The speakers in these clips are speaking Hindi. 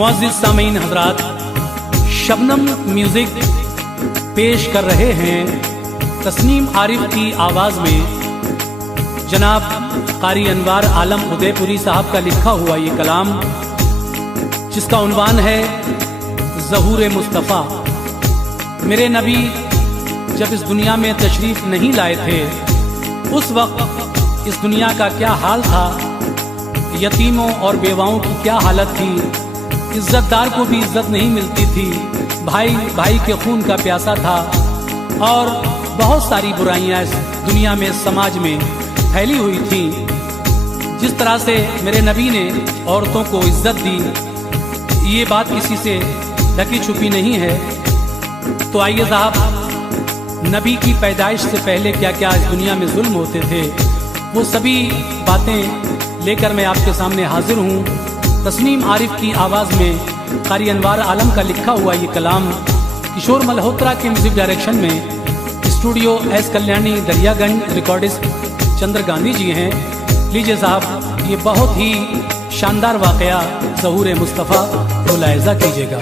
मुअज़्ज़िज़ सामीन हज़रात, शबनम म्यूज़िक पेश कर रहे हैं तस्नीम आरिफ की आवाज़ में जनाब क़ारी अनवार आलम उदयपुरी साहब का लिखा हुआ ये कलाम, जिसका उन्वान है ज़हूर मुस्तफ़ा। मेरे नबी जब इस दुनिया में तशरीफ़ नहीं लाए थे, उस वक्त इस दुनिया का क्या हाल था, यतीमों और बेवाओं की क्या हालत थी, इज्जतदार को भी इज्जत नहीं मिलती थी, भाई भाई के खून का प्यासा था, और बहुत सारी बुराइयां इस दुनिया में समाज में फैली हुई थी। जिस तरह से मेरे नबी ने औरतों को इज्जत दी, ये बात किसी से ढकी छुपी नहीं है। तो आइए साहब, नबी की पैदाइश से पहले क्या क्या इस दुनिया में जुल्म होते थे, वो सभी बातें लेकर मैं आपके सामने हाजिर हूँ। तस्नीम आरिफ की आवाज़ में क़ारी अनवार आलम का लिखा हुआ ये कलाम किशोर मल्होत्रा के म्यूजिक डायरेक्शन में studio S Kalyani Daryaganj recordist Chandra Gandhi ji हैं। लीजिए साहब, ये बहुत ही शानदार वाक़या ज़हूर मुस्तफ़ा मुलाहिज़ा कीजिएगा।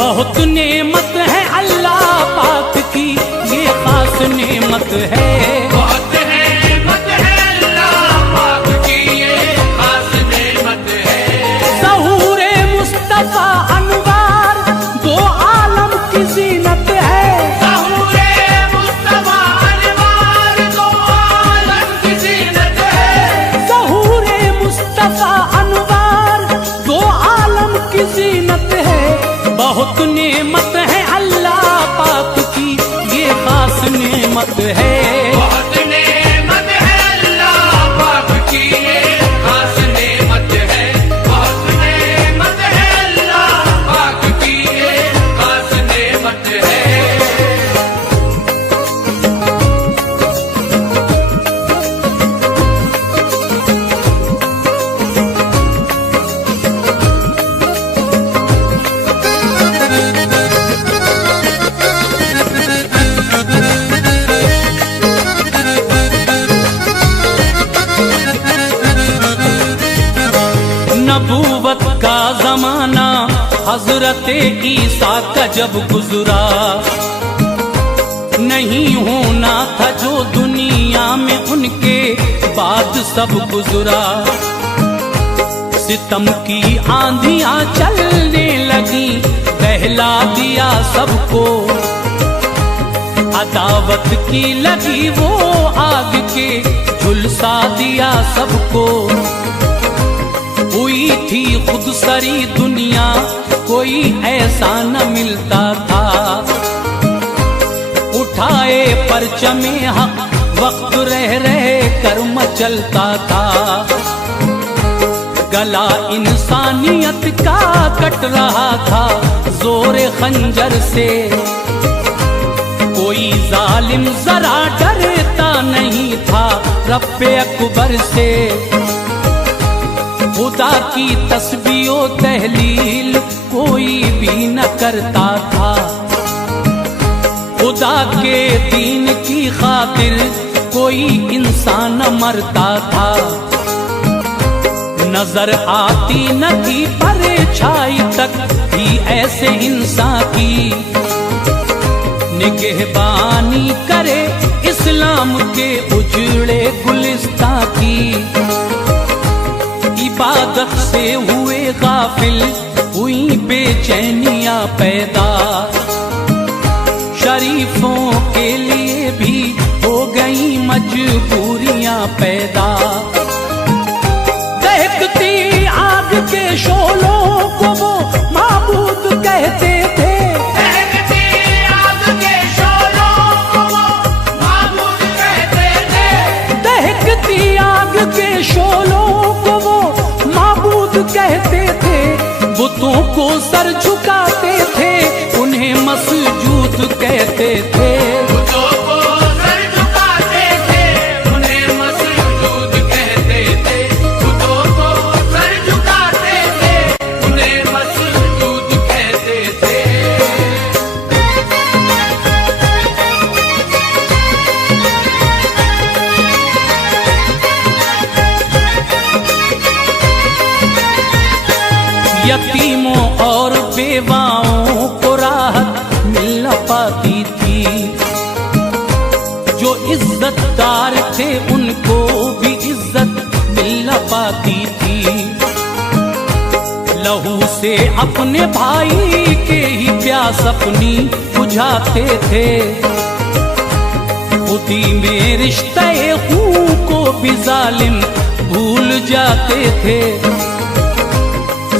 बहुत नेमत है अल्लाह पाक की, ये खास नेमत है। बहुत नेमत है अल्लाह पाक की, ये खास नेमत है। ज़हूर मुस्तफ़ा अनवार दो आलम की ज़ीनत है। ज़हूर मुस्तफ़ा अनवार दो आलम की ज़ीनत है। ज़हूर मुस्तफ़ा अनवार दो आलम की ज़ीनत है। बहुत नेमत है अल्लाह पाक की, ये खास नेमत है। बहुत नेमत है अल्लाह पाक की, ये खास नेमत है। बहुत नेमत है अल्लाह पाक की, ये खास नेमत है। नबूवत का जमाना हजरत ईसा का जब गुजरा, नहीं होना था जो दुनिया में उनके बाद सब गुजरा। सितम की आंधियां चलने लगी, बहला दिया सबको। अदावत की लगी वो आग के, झुलसा दिया सबको। हुई थी खुद सरी दुनिया, कोई ऐसा न मिलता था। उठाए परचमे हक, वक्त रह रहे कर मचलता था। गला इंसानियत का कट रहा था जोरे खंजर से। कोई जालिम जरा डरता नहीं था रब्बे अकबर से। खुदा की तस्बीह ओ तहलील कोई भी न करता था। खुदा के दीन की खातिर कोई इंसान न मरता था। नजर आती न थी परछाई तक भी ऐसे इंसान की। निगहबानी करे इस्लाम के उजड़े गुलिस्तां की। इबादत से हुए गाफिल, हुई बेचैनियां पैदा। शरीफों के लिए भी हो गई मजबूरियां पैदा। दहकती आग के शोलों को वो माबूद कहते थे। दहकती आग के शोलों को वो माबूद कहते थे। दहकती आग के शोलों को वो माबूद कहते थे। बुतों को सर झुकाते थे, उन्हें मसजूद कहते थे। बुतों को सर झुकाते थे, यतीमों और बेवाओं को राहत मिल न पाती थी। जो इज्जतदार थे उनको भी इज्जत मिल न पाती थी। लहू से अपने भाई के ही प्यास अपनी बुझाते थे। खुदी में रिश्ते खून को भी जालिम भूल जाते थे।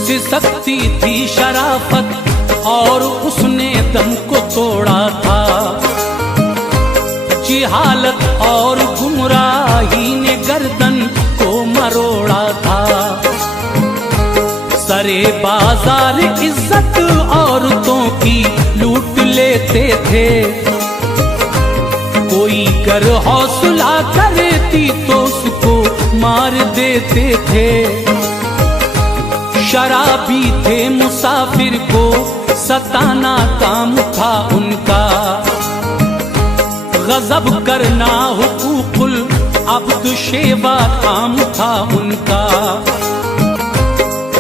सिसकती थी शराफत और उसने दम को तोड़ा था। जिहालत और गुमराही ने गर्दन को मरोड़ा था। सरे बाजार इज्जत औरतों की लूट लेते थे। कोई कर हौसला करती तो उसको मार देते थे। शराबी थे मुसाफिर को सताना काम था उनका। गजब करना हुकूकुल अब्द शेवा काम था उनका।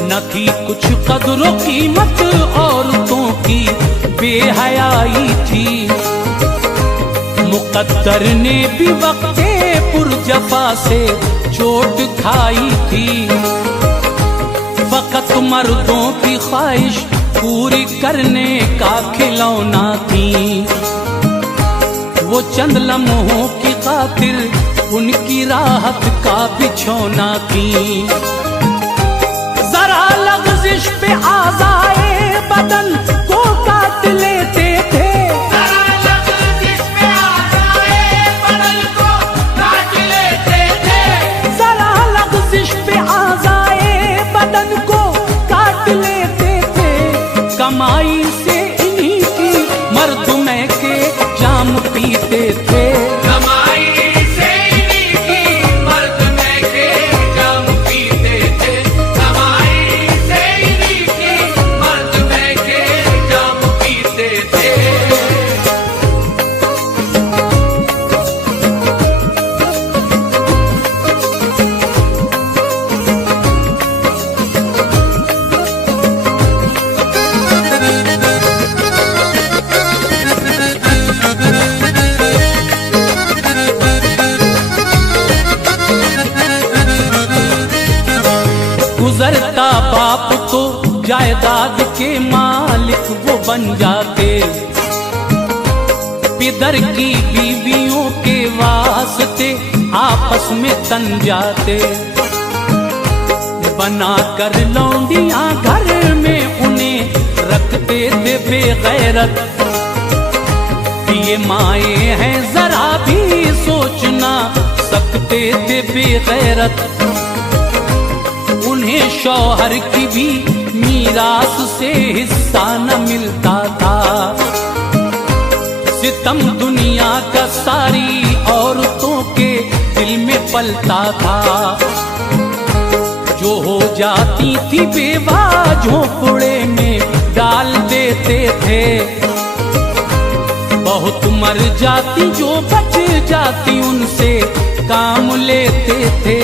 न थी कुछ कदर कीमत औरतों की बेहयाई थी। मुकद्दर ने भी वक्ते पुरजफा से चोट खाई थी। फकत मर्दों की ख्वाहिश पूरी करने का खिलौना थी। वो चंद लम्हों की खातिर उनकी राहत का बिछौना थी। जरा लग़ज़िश पे आज़ाए बदन को काट लेते थे। जरा लग़ज़िश पे आज़ाए बदन को काट लेते थे। जरा लग़ज़िश पे आज़ाए बदन को काट लेते थे। कमाई से इन्हीं की मर्द में के जाम पीते थे। कमाई से इन्हीं की मर्द में के जाम पीते थे। कमाई से इन्हीं की मर्द में के जाम पीते थे। गुजरता बाप तो जायदाद के मालिक वो बन जाते। पिदर की बीवियों के वास्ते आपस में तन जाते। बना कर लौंडियां घर में उन्हें रखते थे बेगैरत। ये माए हैं जरा भी सोच ना सकते थे बेगैरत। उन्हें शौहर की भी मीरास से हिस्सा न मिलता था। सितम दुनिया का सारी औरतों के दिल में पलता था। जो हो जाती थी बेवा झोंपड़े में डाल देते थे। बहुत मर जाती जो बच जाती उनसे काम लेते थे।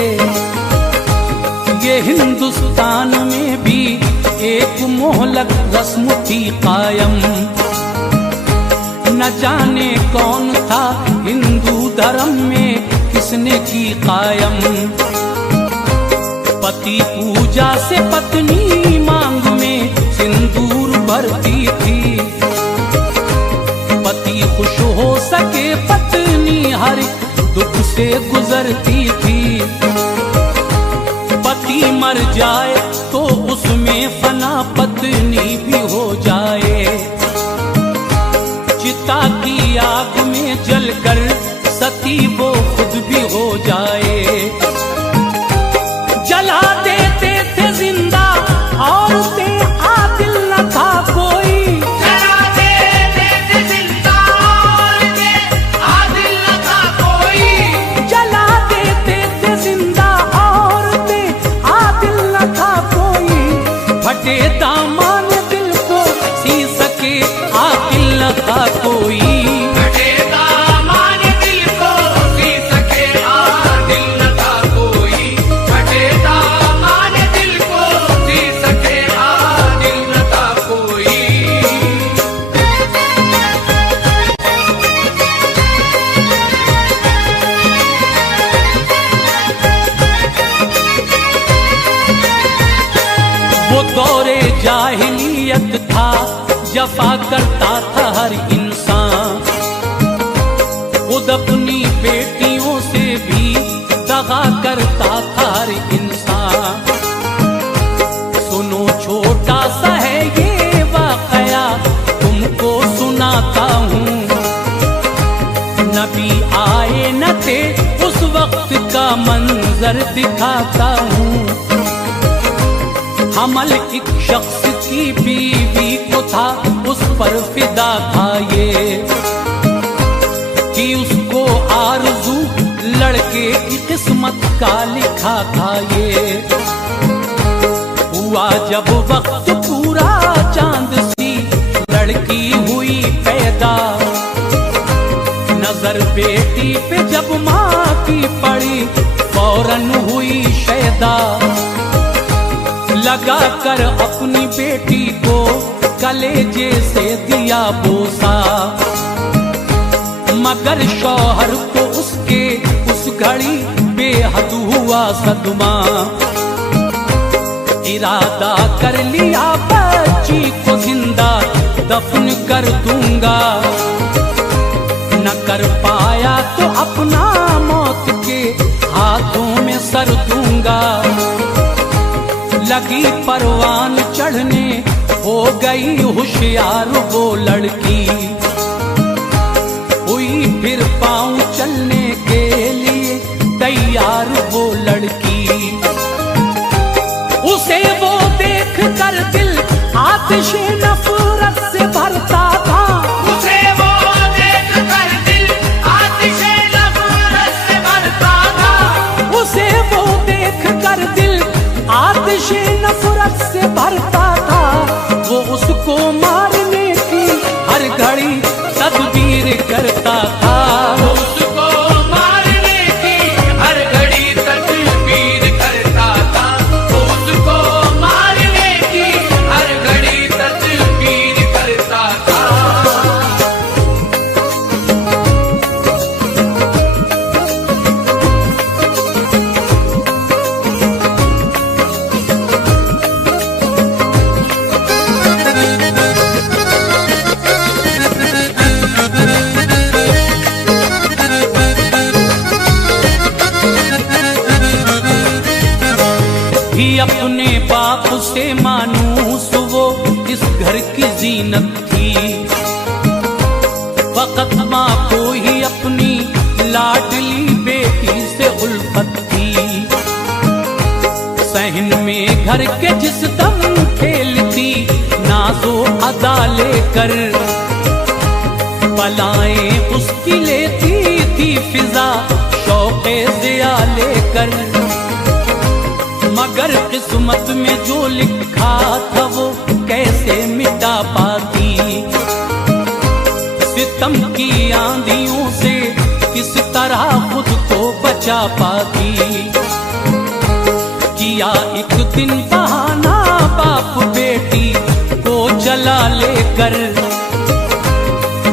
ये हिंदुस्तान में भी एक मोहलक रस्म थी कायम। न जाने कौन था हिंदू धर्म में किसने की कायम। पति पूजा से पत्नी मांग में सिंदूर भरती थी। पति खुश हो सके पत्नी हर दुख से गुजरती थी। पति मर जाए तो उसमें फना पत्नी भी हो जाए। चिता की आग में जलकर सती वो खुद भी हो जाए। जला देते थे जिंदा औरतें आदिल न था कोई। जला देते थे जिंदा औरतें आदिल न था कोई। जला देते थे जिंदा औरतें आदिल न था कोई। फटे दामन दिल को जाहिलियत था, जफा करता था हर इंसान। खुद अपनी बेटियों से भी दगा करता था हर इंसान। सुनो छोटा सा है ये वाकया, तुमको सुनाता हूँ। नबी आए न थे उस वक्त का मंजर दिखाता हूँ। हमल एक शख्स की बीवी को था, उस पर फिदा था ये कि उसको आरज़ू लड़के की किस्मत का लिखा था ये। हुआ जब वक्त पूरा, चांद सी लड़की हुई पैदा। नजर बेटी पे जब माँ की पड़ी, फौरन हुई शैदा। लगा कर अपनी बेटी को कलेजे से दिया बोसा, मगर शौहर को उसके उस घड़ी बेहद हुआ सदमा। इरादा कर लिया बच्ची को जिंदा दफन कर दूंगा। न कर पाया तो अपना मौत के हाथों में सर दूंगा। लगी परवान चढ़ने, हो गई होशियार वो लड़की। हुई फिर पाँव चलने के लिए तैयार वो लड़की। उसे वो देख कर दिल आतिशे नफरत से भरता था। उसे वो देख कर दिल आतिशे नफरत से भरता था। उसे वो देख कर दिल आतिशे नफरत से भरता था। वो उसको मारने की हर घड़ी तदबीर करता था। उसको मारने की हर घड़ी तदबीर करता था। उसको मारने की हर घड़ी तदबीर करता था। भी अपने बाप से मानूस वो इस घर की जीनत थी। फकत माँ को ही अपनी लाडली बेटी से उल्फत थी। सहन में घर के जिस दम खेलती, नाजो अदा लेकर बलाएं उसकी लेती थी फिजा शौक़े ज़िया लेकर। मगर किस्मत में जो लिखा था वो कैसे मिटा पाती। सितम की आंधियों से किस तरह खुद को बचा पाती। किया एक दिन बहाना बाप बेटी को जला लेकर।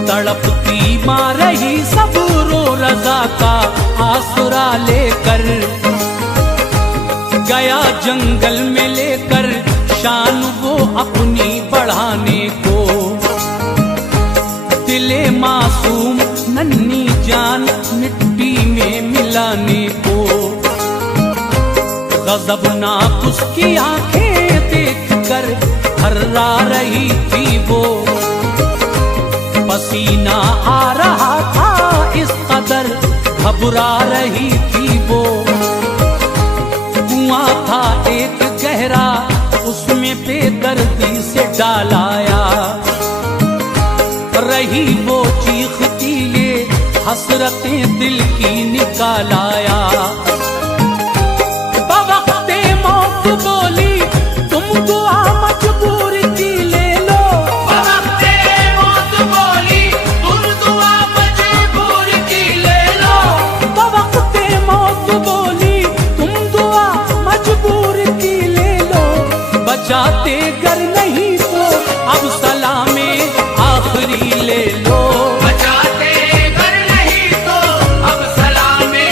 तड़पती माँ रही सबरो रजा का आसरा लेकर। गया जंगल में लेकर शान वो अपनी बढ़ाने को। दिले मासूम नन्ही जान मिट्टी में मिलाने को। गज़बनाक उसकी आंखें देखकर थर्रा रही थी वो। पसीना आ रहा था इस कदर घबरा रही थी वो। कुआं था एक गहरा, उसमें बेदर्दी से डालाया। रही वो चीखती ये हसरतें दिल की निकालाया। बवक्ते मौत बोली तुम दुआ मजबूर की ले लो। बवक्ते मौत बोली तुम दुआ मजबूर की ले लो। बवक्ते मौत बोली तुम दुआ मजबूर की ले लो। बचाते गर नहीं तो अब सलामे आखिरी ले लो। बचाते घर नहीं तो अब सलामे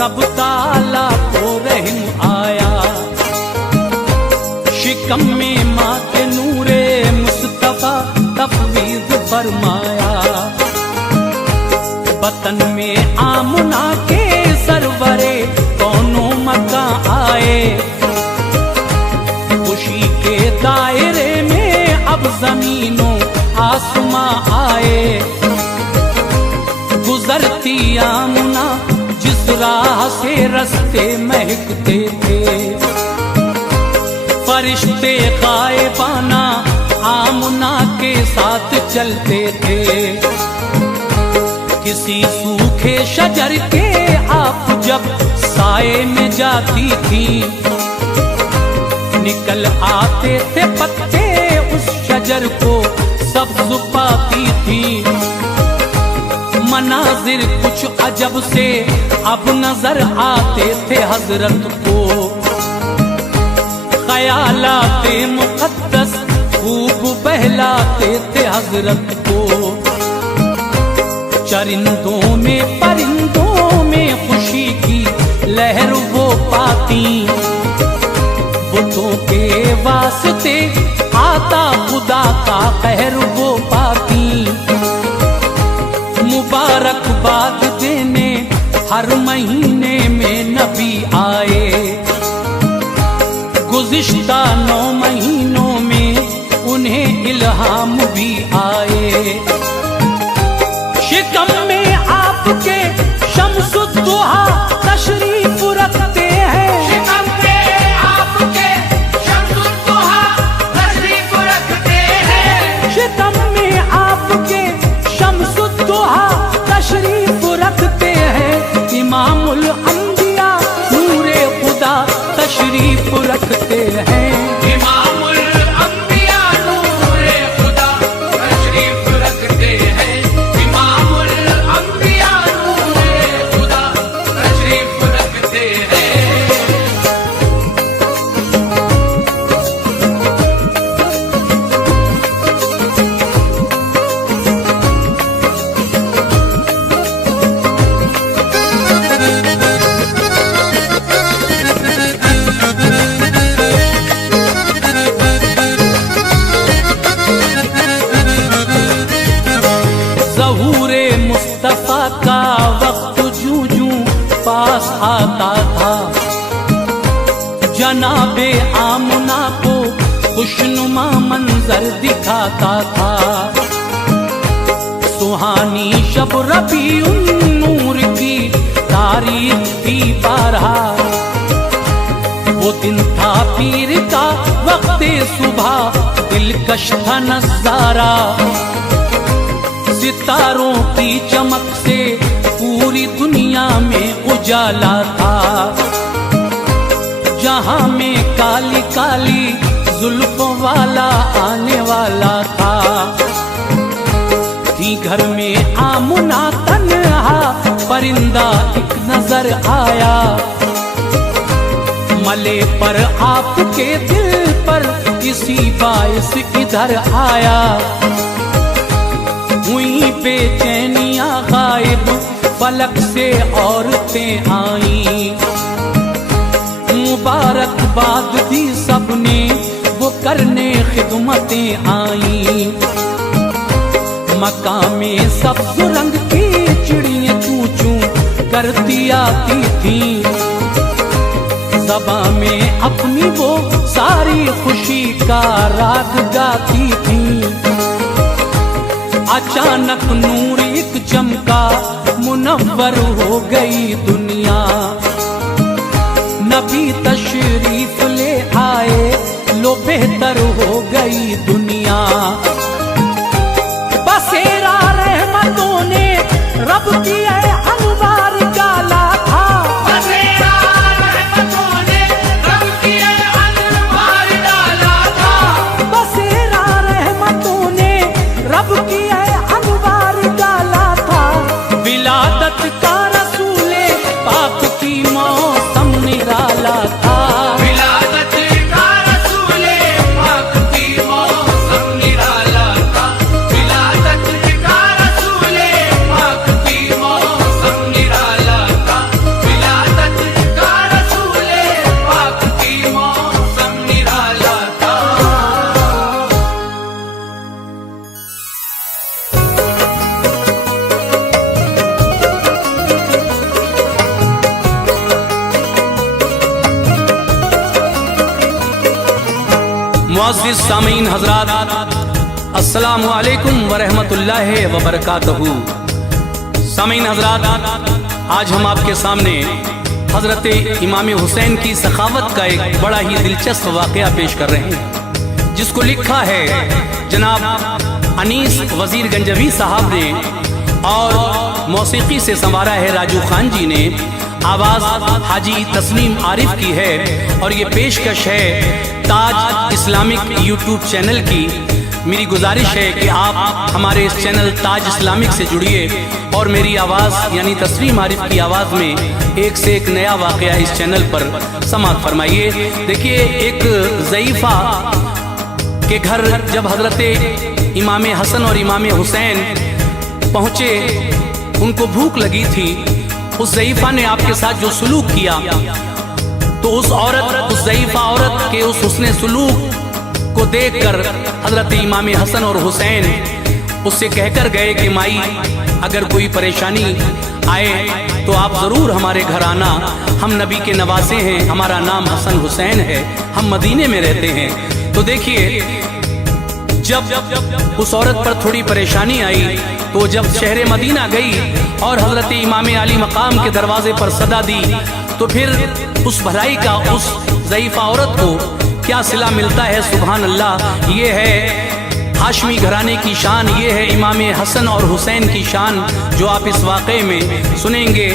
रब ताला को रहम आया, शिकम में माँ के नूरे मुस्तफा तफवीज फरमाया। बतन में आमुना के सरवरे कौनों मका आए, खुशी के दायरे में अब जमीनों आसमां आए। गुजरती आमुना जिस राह से रस्ते महकते थे, फरिश्ते गायबाना आमुना के साथ चलते थे। किसी सूखे शजर के आप जब साए में जाती थी, निकल आते थे पत्ते उस शजर को सब्ज पाती थी। मनाजिर कुछ अजब से अब नजर आते थे हजरत को, ख्यालाते मुक़द्दस खूब बहलाते थे हजरत को। चरिंदों में परिंदों में खुशी की लहर वो पाती, बुतों के वास्ते आता खुदा का कहर वो पाती। मुबारकबाद देने हर महीने में नबी आए, गुज़िश्ता 9 महीनों में उन्हें इल्हाम भी आए। शिकम में आपके शम्सुद्दुहा तशरीफ रखते हैं, शिकम में आपके शम्सुद्दुहा तशरीफ रखते हैं। शिकम में आपके शम्सुद्दुहा तशरीफ रखते हैं। इमामुल अंबिया नूरे खुदा तशरीफ रखते हैं। इमामुल अंबिया नूरे खुदा तशरीफ रखते हैं। इमामुल अंबिया नूरे खुदा तशरीफ रखते हैं। ज़हूरे मुस्तफा का वक्त जूं जूं पास आता था, जनाबे आमुना को खुशनुमा मंजर दिखाता था। सुहानी शब रबीउन नूर की तारीख थी 12, वो दिन था पीर का वक्ते सुबह दिलकश था नज़ारा। सितारों की चमक से पूरी दुनिया में उजाला था, जहां में काली काली जुल्फों वाला आने वाला था। थी घर में आमुना तन्हा, परिंदा एक नजर आया, मले पर आपके दिल पर इसी बाइस इधर आया। हुई बेचैनियां गायब फलक से औरतें आई, मुबारकबाद दी सबने वो करने खिदमतें आई। मकामे सब्ज रंग की चिड़ियां चूं चूं करती आती थी, ज़बां में अपनी वो सारी खुशी का राग गाती थी। अचानक नूर एक चमका, मुनव्वर हो गई दुनिया। नबी तशरीफ ले आए, लो बेहतर हो गई दुनिया। बसेरा रहमतों ने रब की अनवार डाला था, बसेरा रहमतों ने रब की अनवार डाला था। बसेरा रहमतों ने रब की अनवार डाला था। विलादत का रसूले पाक की मौसम निराला था। विलादत का रसूले पाक की मौसम निराला था। विलादत का रसूले पाक की मौसम मोअज़्ज़िज़ सामीन हज़रात, अस्सलामु अलैकुम व रहमतुल्लाहि व बरकातहू। सामीन हज़रात, आज हम आपके सामने हज़रत इमाम हुसैन की सखावत का एक बड़ा ही दिलचस्प वाक़या पेश कर रहे हैं, जिसको लिखा है जनाब अनीस वज़ीर गंजवी साहब ने और मौसीकी से संवारा है राजू खान जी ने। आवाज़ हाजी तस्नीम आरिफ की है और ये पेशकश है ताज इस्लामिक यूट्यूब चैनल की। मेरी गुजारिश है कि आप हमारे इस चैनल ताज इस्लामिक से जुड़िए और मेरी आवाज़ यानी तस्नीम आरिफ की आवाज़ में एक से एक नया वाक़या इस चैनल पर समाअत फरमाइए। देखिए, एक ज़ईफ़ा के घर जब हज़रत इमाम हसन और इमाम हुसैन पहुँचे, उनको भूख लगी थी। उस ज़ईफ़ा ने आपके साथ जो सलूक किया, तो उस ज़ईफ़ा औरत के उस हुस्ने सलूक को देखकर हज़रत इमाम हसन और हुसैन उससे कहकर गए कि माई, अगर कोई परेशानी आए तो आप ज़रूर हमारे घर आना। हम नबी के नवासे हैं, हमारा नाम हसन हुसैन है, हम मदीने में रहते हैं। तो देखिए, जब उस औरत पर थोड़ी परेशानी आई तो जब शहर मदीना गई और हज़रत इमाम आली मकाम के दरवाजे पर सदा दी, तो फिर उस भलाई का उस ज़ईफ़ा औरत को क्या सिला मिलता है। सुभान अल्लाह, ये है हाशमी घराने की शान, ये है इमाम हसन और हुसैन की शान, जो आप इस वाक़े में सुनेंगे।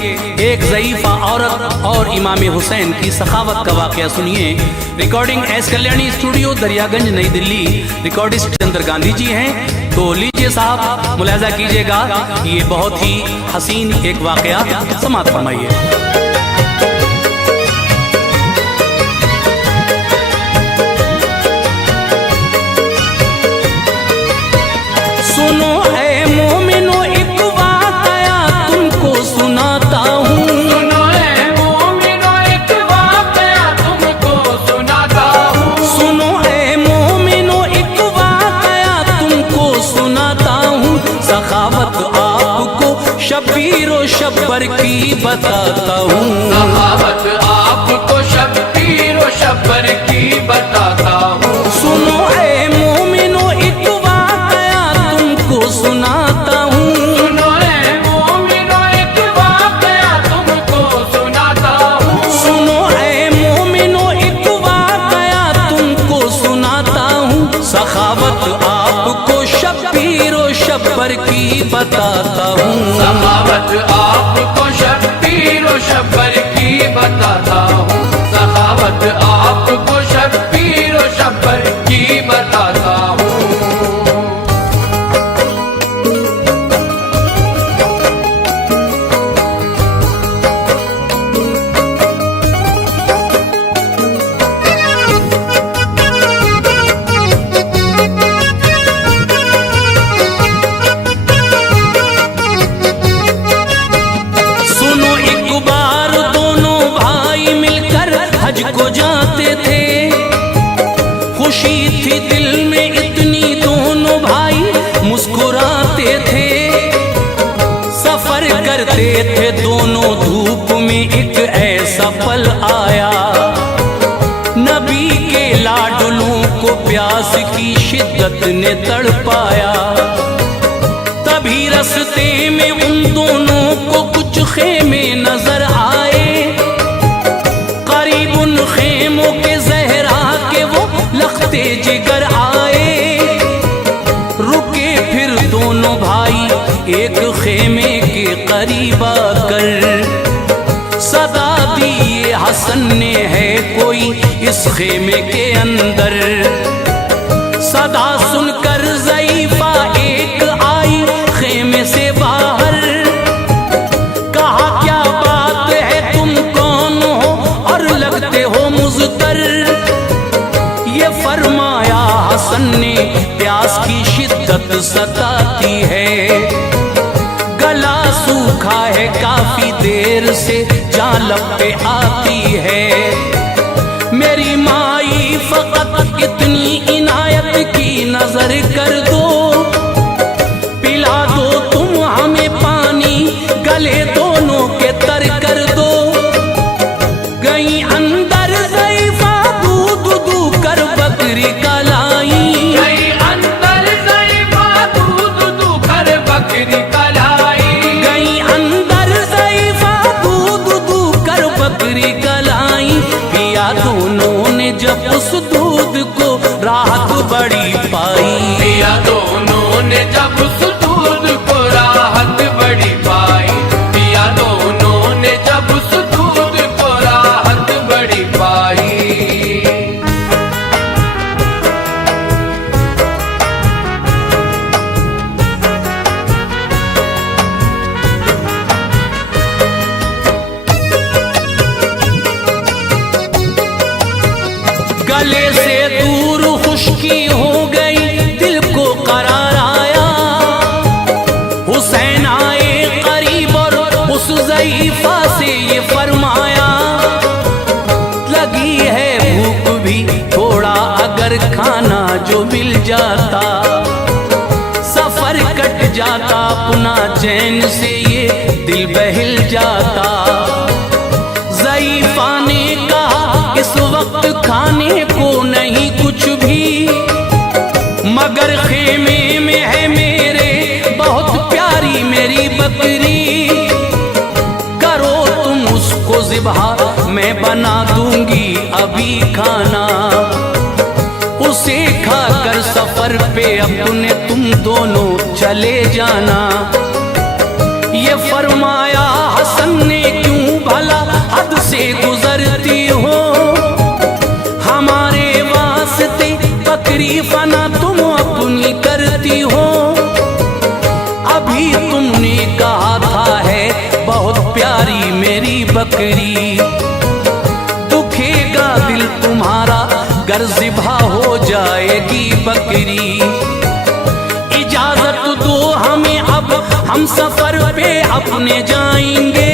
एक ज़ईफ़ा औरत और इमाम हुसैन की सखावत का वाक़या सुनिए। Recording S Kalyani studio, Daryaganj, नई दिल्ली। रिकॉर्डिस्ट चंद्र गांधी जी हैं। तो लीजिए साहब, मुलाज़ा कीजिएगा, ये बहुत ही हसीन एक वाक़या समाअत फरमाइए। सुनो ऐ मोमिनो, एक वाक़या तुमको सुनाता हूँ। सुनो ऐ मोमिनो, एक वाक़या तुमको सुनाता हूँ। सुनो ऐ मोमिनो, एक वाक़या तुमको सुनाता हूँ। सखावत आपको शब्बीरो शब्बर की बताता हूँ। सखावत आपको शब्बीरो शब्बर की बताता हूँ। सुनो ऐ मोमिनो, एक वाक़या तुमको सुनाता हूँ। सुनो ऐ मोमिनो, एक वाक़या तुमको सुनाता हूँ। सुनो ऐ मोमिनो, एक वाक़या तुमको सुनाता हूँ। सखावत आपको शब्बीरो शब्बर की बताता हूँ। सखावत आपको शब्बीरो शब्बर की बताता हूँ। सखावत आपको शब्बीरो शब्बर की बताता हूँ। सुनो, एक बार दोनों भाई मिलकर हज को जाते थे। खुशी थी दिल में इतनी, दोनों भाई मुस्कुराते थे। सफर करते थे दोनों धूप में, एक ऐसा पल आया। नबी के लाडलों को प्यास की शिद्दत ने तड़पाया। तभी रास्ते में उन दोनों को कुछ खेमे नजर आए। करीब उन खेमों के ज़हरा के वो लखते जिगर आए। रुके फिर दोनों भाई एक खेमे के करीब आकर। सदा दी ये हसन ने, है कोई इस खेमे के अंदर। सदा सुनकर ज़ईफ़ा एक आई खेमे से बाहर। कहा, क्या बात है, तुम कौन हो और लगते हो मुज़तर। ये फरमाया हसन ने, प्यास की शिद्दत सताती है। गला सूखा है, काफी देर से जान लब पे आती है। मेरी माई फकत इतनी इनायत की नजर कर दो। पिला दो तुम हमें पानी, गले दोनों के तर कर दो। गई अंदर ज़ईफ़ा दूध दू कर बकरी का लाई। उस ज़ईफ़ा से ये फरमाया, लगी है भूख भी थोड़ा अगर खाना जो मिल जाता, सफर कट जाता अपना चैन से ये दिल बहल जाता। ज़ईफ़ा ने कहा इस वक्त खाने को नहीं कुछ भी, मगर खेमे में है मेरे बहुत प्यारी मेरी बकरी, करो तुम उसको ज़िबहा मैं बना दूंगी अभी खाना, उसे खाकर सफर पे अपने तुम दोनों चले जाना। ये फरमाया हसन ने क्यों भला हद से गुजरती हो, हमारे वास्ते बकरी फना तुम अपनी करती हो, अभी तुमने कहा था है बहुत प्यारी मेरी बकरी, दुखेगा दिल तुम्हारा गर ज़िबहा हो जाएगी बकरी। इजाजत दो हमें अब हम सफर पे अपने जाएंगे,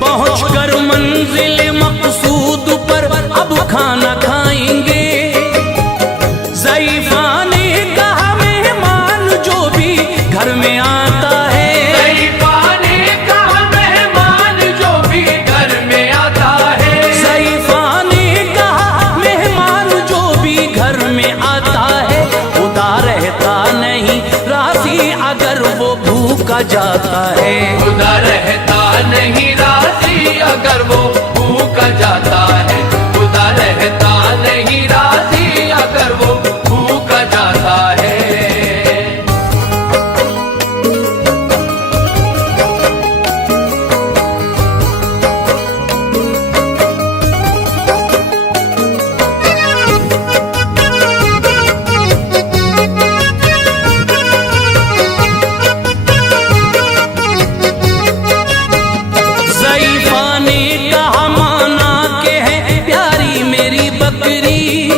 पहुंचकर मंजिल मकसूद पर अब खाना खाएंगे। ज़ईफ़ा ने कहा मेहमान जो भी घर में आता है, ज़ईफ़ा ने कहा मेहमान जो भी घर में आता है, ज़ईफ़ा ने कहा मेहमान जो भी घर में आता है, खुदा रहता नहीं राज़ी अगर वो भूखा जाता है, खुदा रहता नहीं राज़ी अगर वो भूखा जाता है, खुदा रहता नहीं राज़ी अगर वो भूखा जाता है। ज़ईफ़ा ने कहा माना के है प्यारी मेरी बकरी,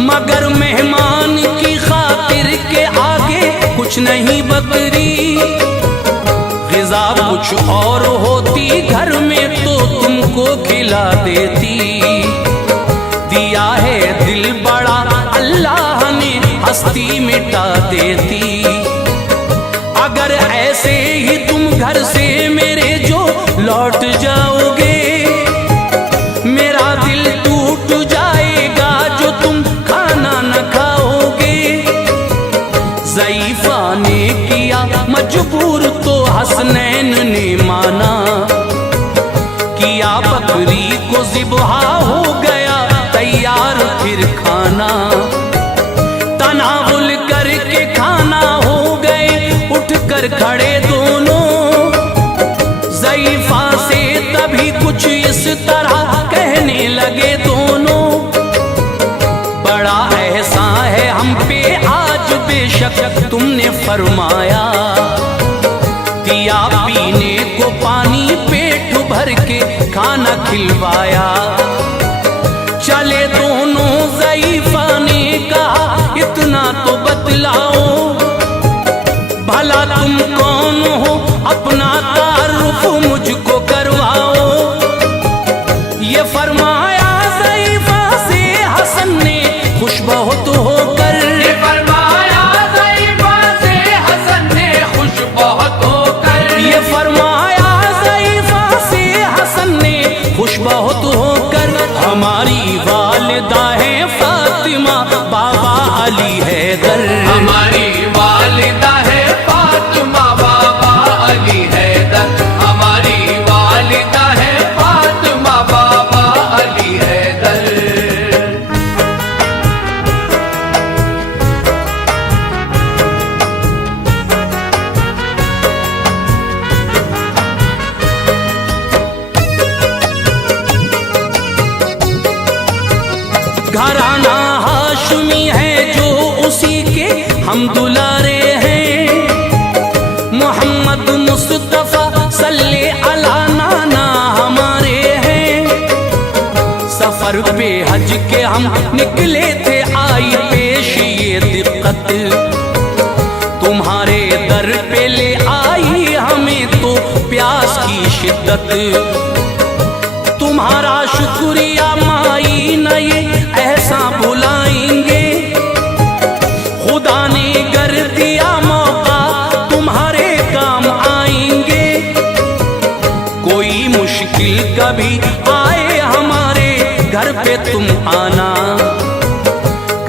मगर मेहमान की खातिर के आगे कुछ नहीं बकरी, ग़िज़ा कुछ और होती घर में तो तुमको खिला देती, दिया है दिल बड़ा अल्लाह ने हस्ती मिटा देती, अगर ऐसे ही तुम घर से मेरे जो लौट जाओगे, मेरा दिल टूट जाएगा जो तुम खाना न खाओगे। ज़ईफ़ा ने किया मजबूर तो हसनैन ने माना, किया बकरी को ज़िबहा हो गया तैयार फिर खाना, तनावुल करके खाना हो गए उठकर खड़े दोनों, ज़ईफ़ा से तभी कुछ इस तरह कहने लगे दोनों, बड़ा एहसान है हम पे आज बेशक तुमने फरमाया, दिया पीने को पानी पेट भर के खाना खिलवाया। चले दोनों ज़ईफ़ा ने कहा इतना तो बतलाओ, भला तुम कौन हो अपना तारुफ मुझको करवाओ। ये फरमाया ज़ईफ़ा से हसन ने खुश बहुत होकर, ये फरमाया ज़ईफ़ा से हसन ने खुश बहुत होकर, ये फरमाया ज़ईफ़ा से हसन ने खुश बहुत होकर, हमारी वालिदा है फातिमा बाबा अली हैदर, हमारी वालिदा है फातिमा बाबा अली हैदर, हमारी वालिदा है फातिमा बाबा अली हैदर। घराना हाशमी है जो उसी के हम दुलारे हैं, मोहम्मद मुस्तफ़ा सल्ले अला नाना हमारे हैं, सफर पे हज के हम निकले थे आई पेश ये दिक्कत, तुम्हारे दर पे ले आई हमें तो शिद्दत। तुम्हारा शुक्रिया माई न ये ऐसा भुलाएंगे, खुदा ने कर दिया मौका तुम्हारे काम आएंगे। कोई मुश्किल कभी आए हमारे घर पे तुम आना,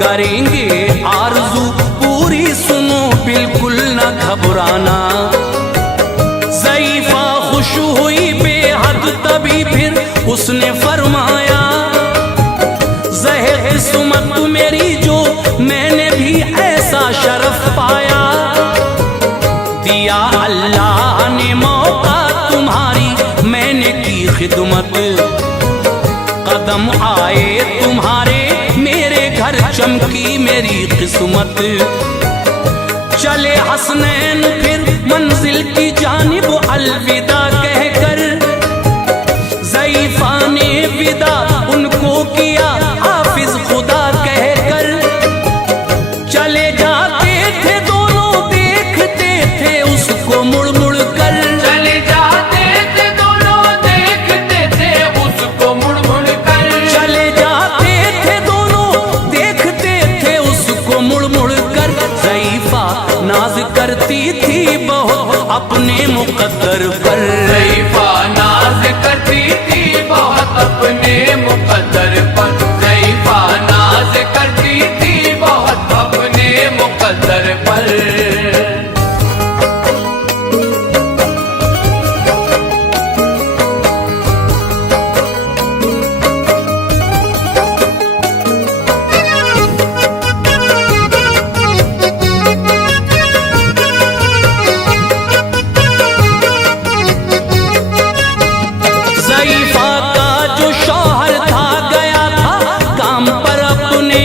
करेंगे आरज़ू पूरी, सुनो बिल्कुल न घबराना। ज़ईफ़ा खुश हुई बेहद, तभी फिर उसने फरमाया, ज़हे किस्मत मेरी जो मैंने भी ऐसा शरफ पाया। दिया अल्लाह ने मौका तुम्हारी, मैंने की खिदमत। कदम आए तुम्हारे मेरे घर, चमकी मेरी किस्मत। चले हसनैन फिर मंजिल की जानिब अलविदा कहकर, ज़ईफ़ा ने विदा उनको किया हाफिज खुदा कहकर। चले जाते थे दोनों, देखते थे उसको मुड़ मुड़ कर। चले जाते थे दोनों, देखते थे उसको मुड़ मुड़ कर। चले जाते थे दोनों, देखते थे उसको मुड़ मुड़ कर। ज़ईफ़ा नाज करती थी बहुत अपने मुक़द्दर पर। ज़ईफ़ा नाज करती थी बहुत अपने मुक़द्दर पर। ज़ईफ़ा नाज करती थी बहुत अपने मुक़द्दर पर। ज़ईफ़ा का जो शौहर था गया था काम पर अपने,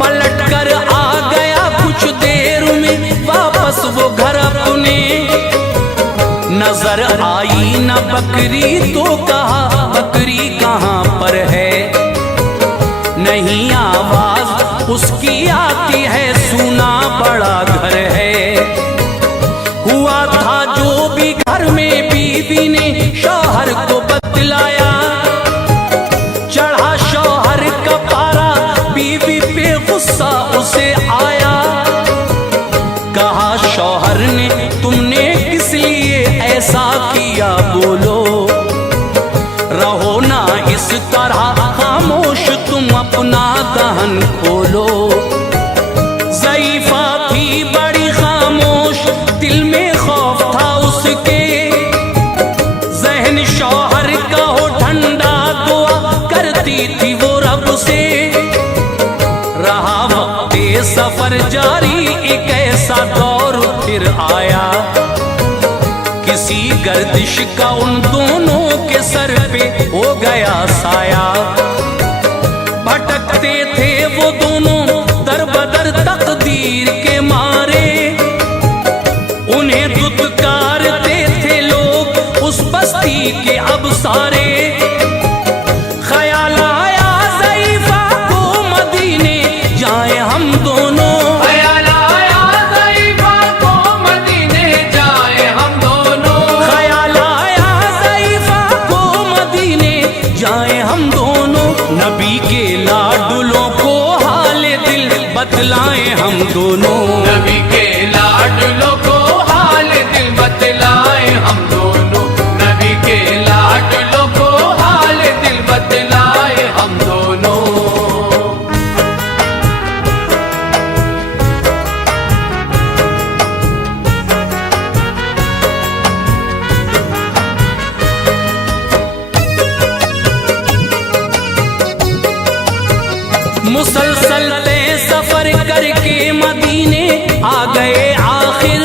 पलट कर आ गया कुछ देर में वापस वो घर अपने। नजर आई न बकरी तो कहा बकरी कहाँ पर है, नहीं आवाज उसकी आती है, सुना बड़ा घर है। हुआ था जो भी घर में बीवी ने शौहर को बतलाया, चढ़ा शौहर का पारा बीवी पे गुस्सा उसे आया। कहा शौहर ने तुमने किस लिए ऐसा किया बोलो, रहो ना इस तरह खामोश तुम अपना दहन खोलो। ज़ईफ़ा थी बड़ी खामोश, दिल में खौफ था उसके, ज़हन शौहर का हो ठंडा, दुआ करती थी वो रब से। रहा वक़्ते सफर जारी, एक ऐसा दौर फिर आया, किसी गर्दिश का उन दोनों के सर पे हो गया साया। भटकते थे वो दोनों दर बदर तकदीर के मारे, उन्हें दुत्कारते थे लोग उस बस्ती के अब सारे। ख्याल आया ज़ईफ़ा को मदीने जाए हम दोनों, ख्याल आया ज़ईफ़ा को मदीने जाए हम दोनों। ख्याल आया ज़ईफ़ा को मदीने जाए हम दोनों। नबी के लाडलों को हाले दिल बतलाएं हम दोनों, नबी के लाडलों को हाल दिल बतलाए हम दोनों। नबी के लाडलों को हाल दिल बतलाए हम दोनों। मुसलसल तय सफर करके मदीने आ गए आखिर।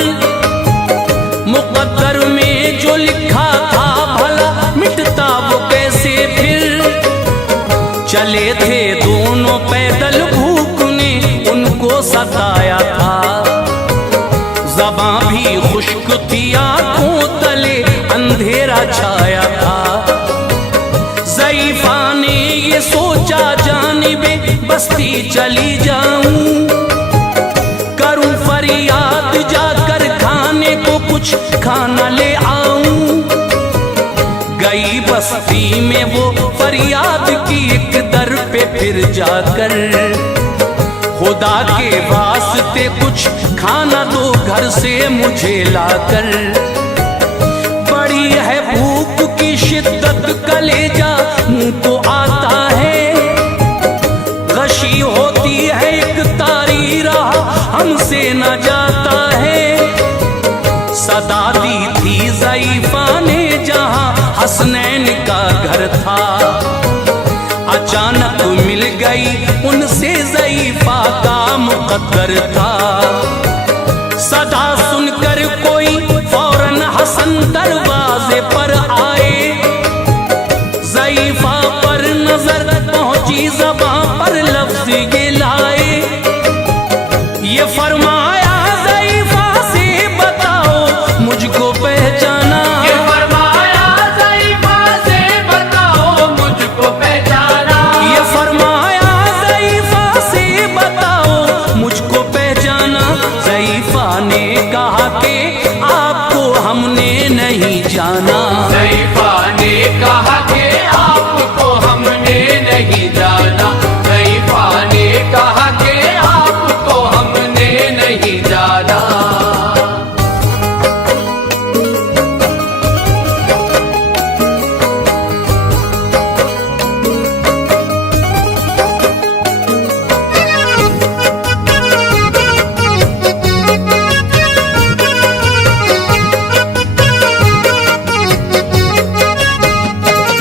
मुक़द्दर में जो लिखा था भला मिटता वो कैसे फिर। चले थे दोनों पैदल, भूख ने उनको सताया था, ज़बां भी खुश्क थी, आंखों तले अंधेरा छाया था। ज़ईफ़ा ने ये सोचा जानिबे बस्ती चली जाऊं, करूं फरियाद जाकर खाने को कुछ खाना ले आऊं। बस्ती में वो फरियाद की एक दर पे फिर जाकर, खुदा के वास्ते कुछ खाना दो घर से मुझे लाकर। बड़ी है भूख की शिद्दत, कलेजा मुंह को आता है, गशी होती है एक तारी राह हमसे न जाता है। सदा दी थी ज़ईफ़ा ने जहां हसनैन का घर था, अचानक मिल गई उनसे ज़ईफ़ा का मुक़द्दर था। सदा सुनकर कोई फौरन हसन दरवाजे पर आए, ज़ईफ़ा पर नजर पहुंची, ज़बां पर लफ्ज़ ये लाए, ये फरमाया ज़ईफ़ा से बताओ मुझको पहचाना। ये फरमाया ज़ईफ़ा से बताओ मुझको पहचाना। ये फरमाया ज़ईफ़ा से बताओ मुझको पहचाना। ज़ईफ़ा ने कहा कि आपको हमने नहीं जाना। ज़ईफ़ा ने कहा कि आपको हमने नहीं जाना। ज़ईफ़ा ने कहा कि आपको हमने नहीं जाना।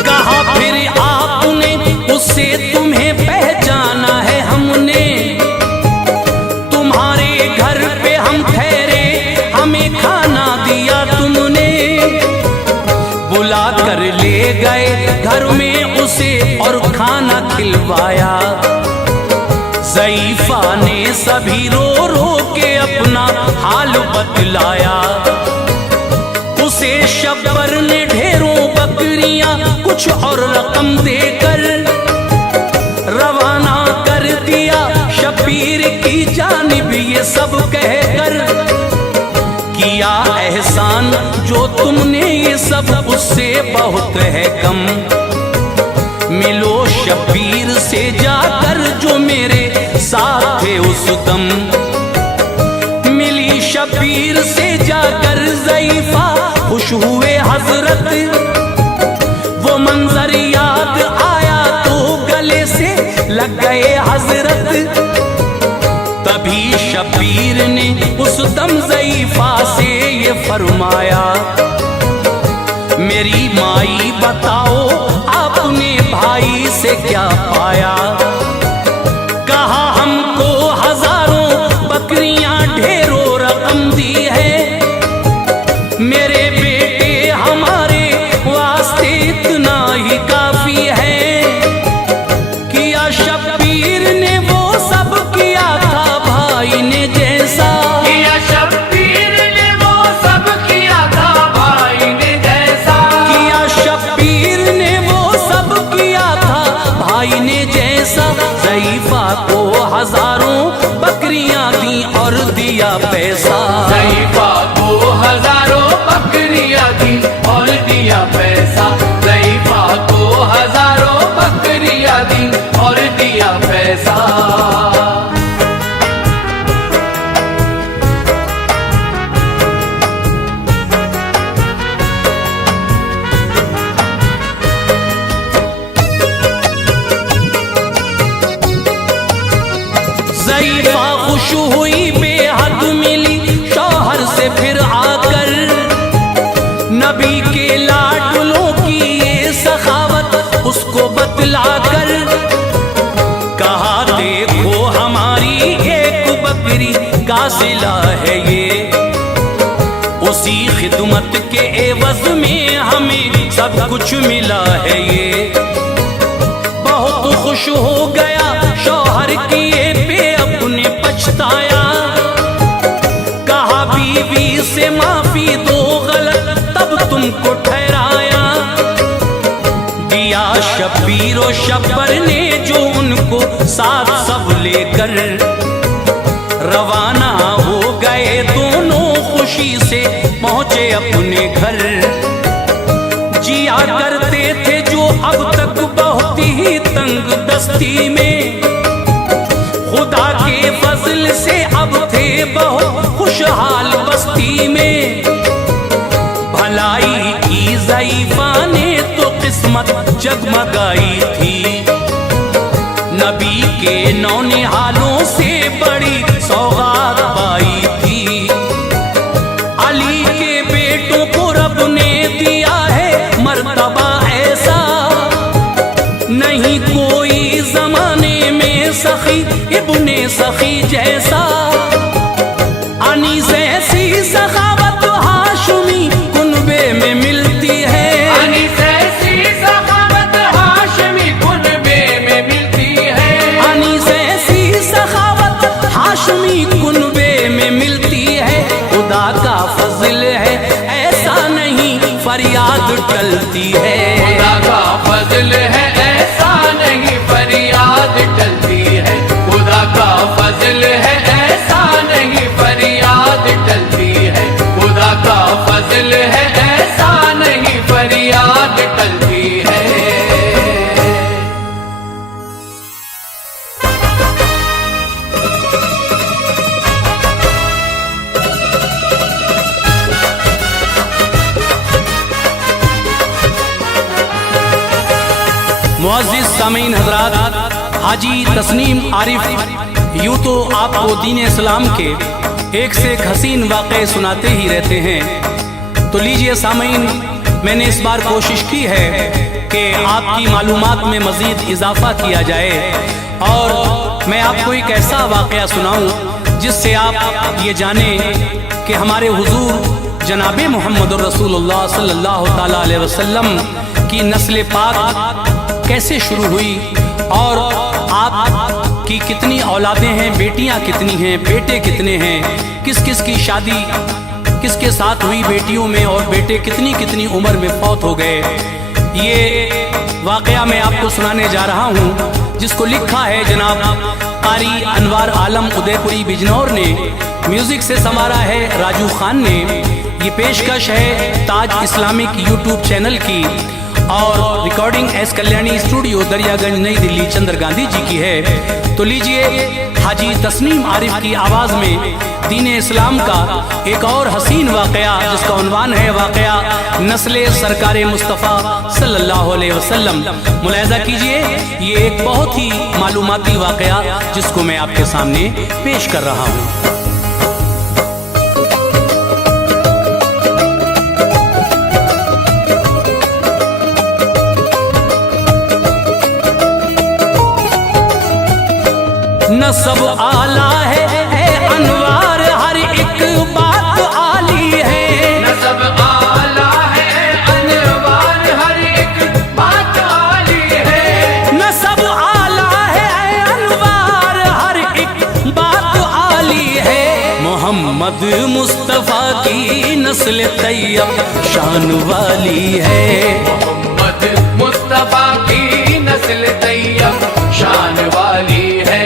कहा फिर आपने उससे तुम्हें पहचाना है हमने, तुम्हारे घर पे हम ठहरे, हमें खाना दिया तुमने। बुला कर ले गए घर में उसे और खाना खिलवाया। ज़ईफ़ा ने सभी रो रो के अपना हाल बतलाया। उसे शब्बर ने ढेरों बकरियां कुछ और रकम देकर रवाना कर दिया शबीर की जानिब, ये सब कहकर किया एहसान जो तुमने ये सब उससे बहुत है कम। मिलो शबीर से जाकर जो मेरे साथ थे उस दम। मिली शबीर से जाकर ज़ईफ़ा खुश हुए हजरत, वो मंजर याद आया तो गले से लग गए हजरत। तभी शबीर ने उस दम ज़ईफ़ा से ये फरमाया, मेरी माई बताओ आपने भाई से क्या पाया। कहा हमको हजारों बकरियां ढेरों रकम दी है, मेरे बेटे हमारे वास्ते इतना ही काफी है। किया शबीर ने वो सब किया था भाई ने जैसा। किया शबीर ने वो सब किया था भाई ने जैसा। किया शबीर ने वो सब किया था भाई ने जैसा। ज़ईफ़ा को हजारों बकरियां दी और दिया पैसा। ज़ईफ़ा को हजारों बकरियां दी और दिया पैसा। ज़ईफ़ा को हजारों बकरियां दी और दिया पैसा। ज़ईफ़ा खुश हुई बेहद, मिली शौहर से फिर आकर। नबी के लाडलों की ये सखावत उसको बतलाकर कहा, देखो हमारी एक बकरी का सिला है ये, उसी खिदमत के एवज में हमें सब कुछ मिला है ये। बहुत खुश हो गया शौहर किए पे अपने पछताया। कहा बीवी से माफी दो, गलत तब तुमको ठहराया। दिया शबीर और शब्बर ने जो उनको साथ सब लेकर रवाना हो गए, दोनों खुशी से पहुंचे अपने घर। जिया करते थे जो दस्ती में, खुदा के फजल से अब थे बहुत खुशहाल बस्ती में। भलाई की ज़ईफ़ा ने तो किस्मत जगमगाई थी, नबी के नौनिहालों से बड़ी सौगात पाई थी। अली के बेटों को रब ने दिया है मर्तबा ऐसा, नहीं कोई जमाने में सखी इब्ने सखी जैसा। अनीस ऐसी सखावत हाशमी कुनबे में मिलती है, अनीस ऐसी सखावत हाशमी कुनबे में मिलती है, अनीस ऐसी सखावत हाशमी कुनबे में मिलती है। खुदा का फजल है ऐसा नहीं फरियाद टलती है, खुदा का फजल है ऐसा नहीं फरियाद टलती है, खुदा का फजल है ऐसा नहीं फरियाद टलती है, खुदा का फजल है ऐसा नहीं फरियाद टलती है। मुअज़्ज़िज़ सामीन हज़रात, हाजी तस्नीम आरिफ यूँ तो आपको दीन इस्लाम के एक से एक हसीन वाक़े सुनाते ही रहते हैं। तो लीजिए सामीन, मैंने इस बार कोशिश की है कि आपकी मालूमात में मज़ीद इजाफ़ा किया जाए और मैं आपको एक ऐसा वाक़या सुनाऊँ जिससे आप ये जानें कि हमारे हुजूर जनाब मोहम्मद रसूलुल्लाह सल्लल्लाहु ताला अलैहि वसल्लम की नस्ल पाक कैसे शुरू हुई और आप की कितनी औलादें हैं, बेटियां कितनी हैं, बेटे कितने हैं, किस किस की शादी किसके साथ हुई बेटियों में और बेटे कितनी कितनी उम्र में फौत हो गए। ये वाक़या मैं आपको सुनाने जा रहा हूँ जिसको लिखा है जनाब कारी अनवार आलम उदयपुरी बिजनौर ने, म्यूजिक से संवारा है राजू खान ने। ये पेशकश है ताज इस्लामिक यूट्यूब चैनल की और recording S Kalyani studio Daryaganj नई दिल्ली चंद्र गांधी जी की है। तो लीजिए हाजी तस्नीम आरिफ की आवाज में दीन इस्लाम का एक और हसीन वाक़या जिसका उन्वान है वाक़या नस्ले सरकारे मुस्तफ़ा सल्लल्लाहु अलैहि वसल्लम। मुलाहिज़ा कीजिए, ये एक बहुत ही मालूमाती वाक़या जिसको मैं आपके सामने पेश कर रहा हूँ। नसब आला है अनवार हर एक बात आली है, नसब आला है अनवार हर एक बात आली है, नसब आला है अनवार हर एक बात आली है। मोहम्मद मुस्तफ़ा की नस्ल तैयब शान वाली है, मोहम्मद मुस्तफ़ा की नस्ल तैयब शान वाली है।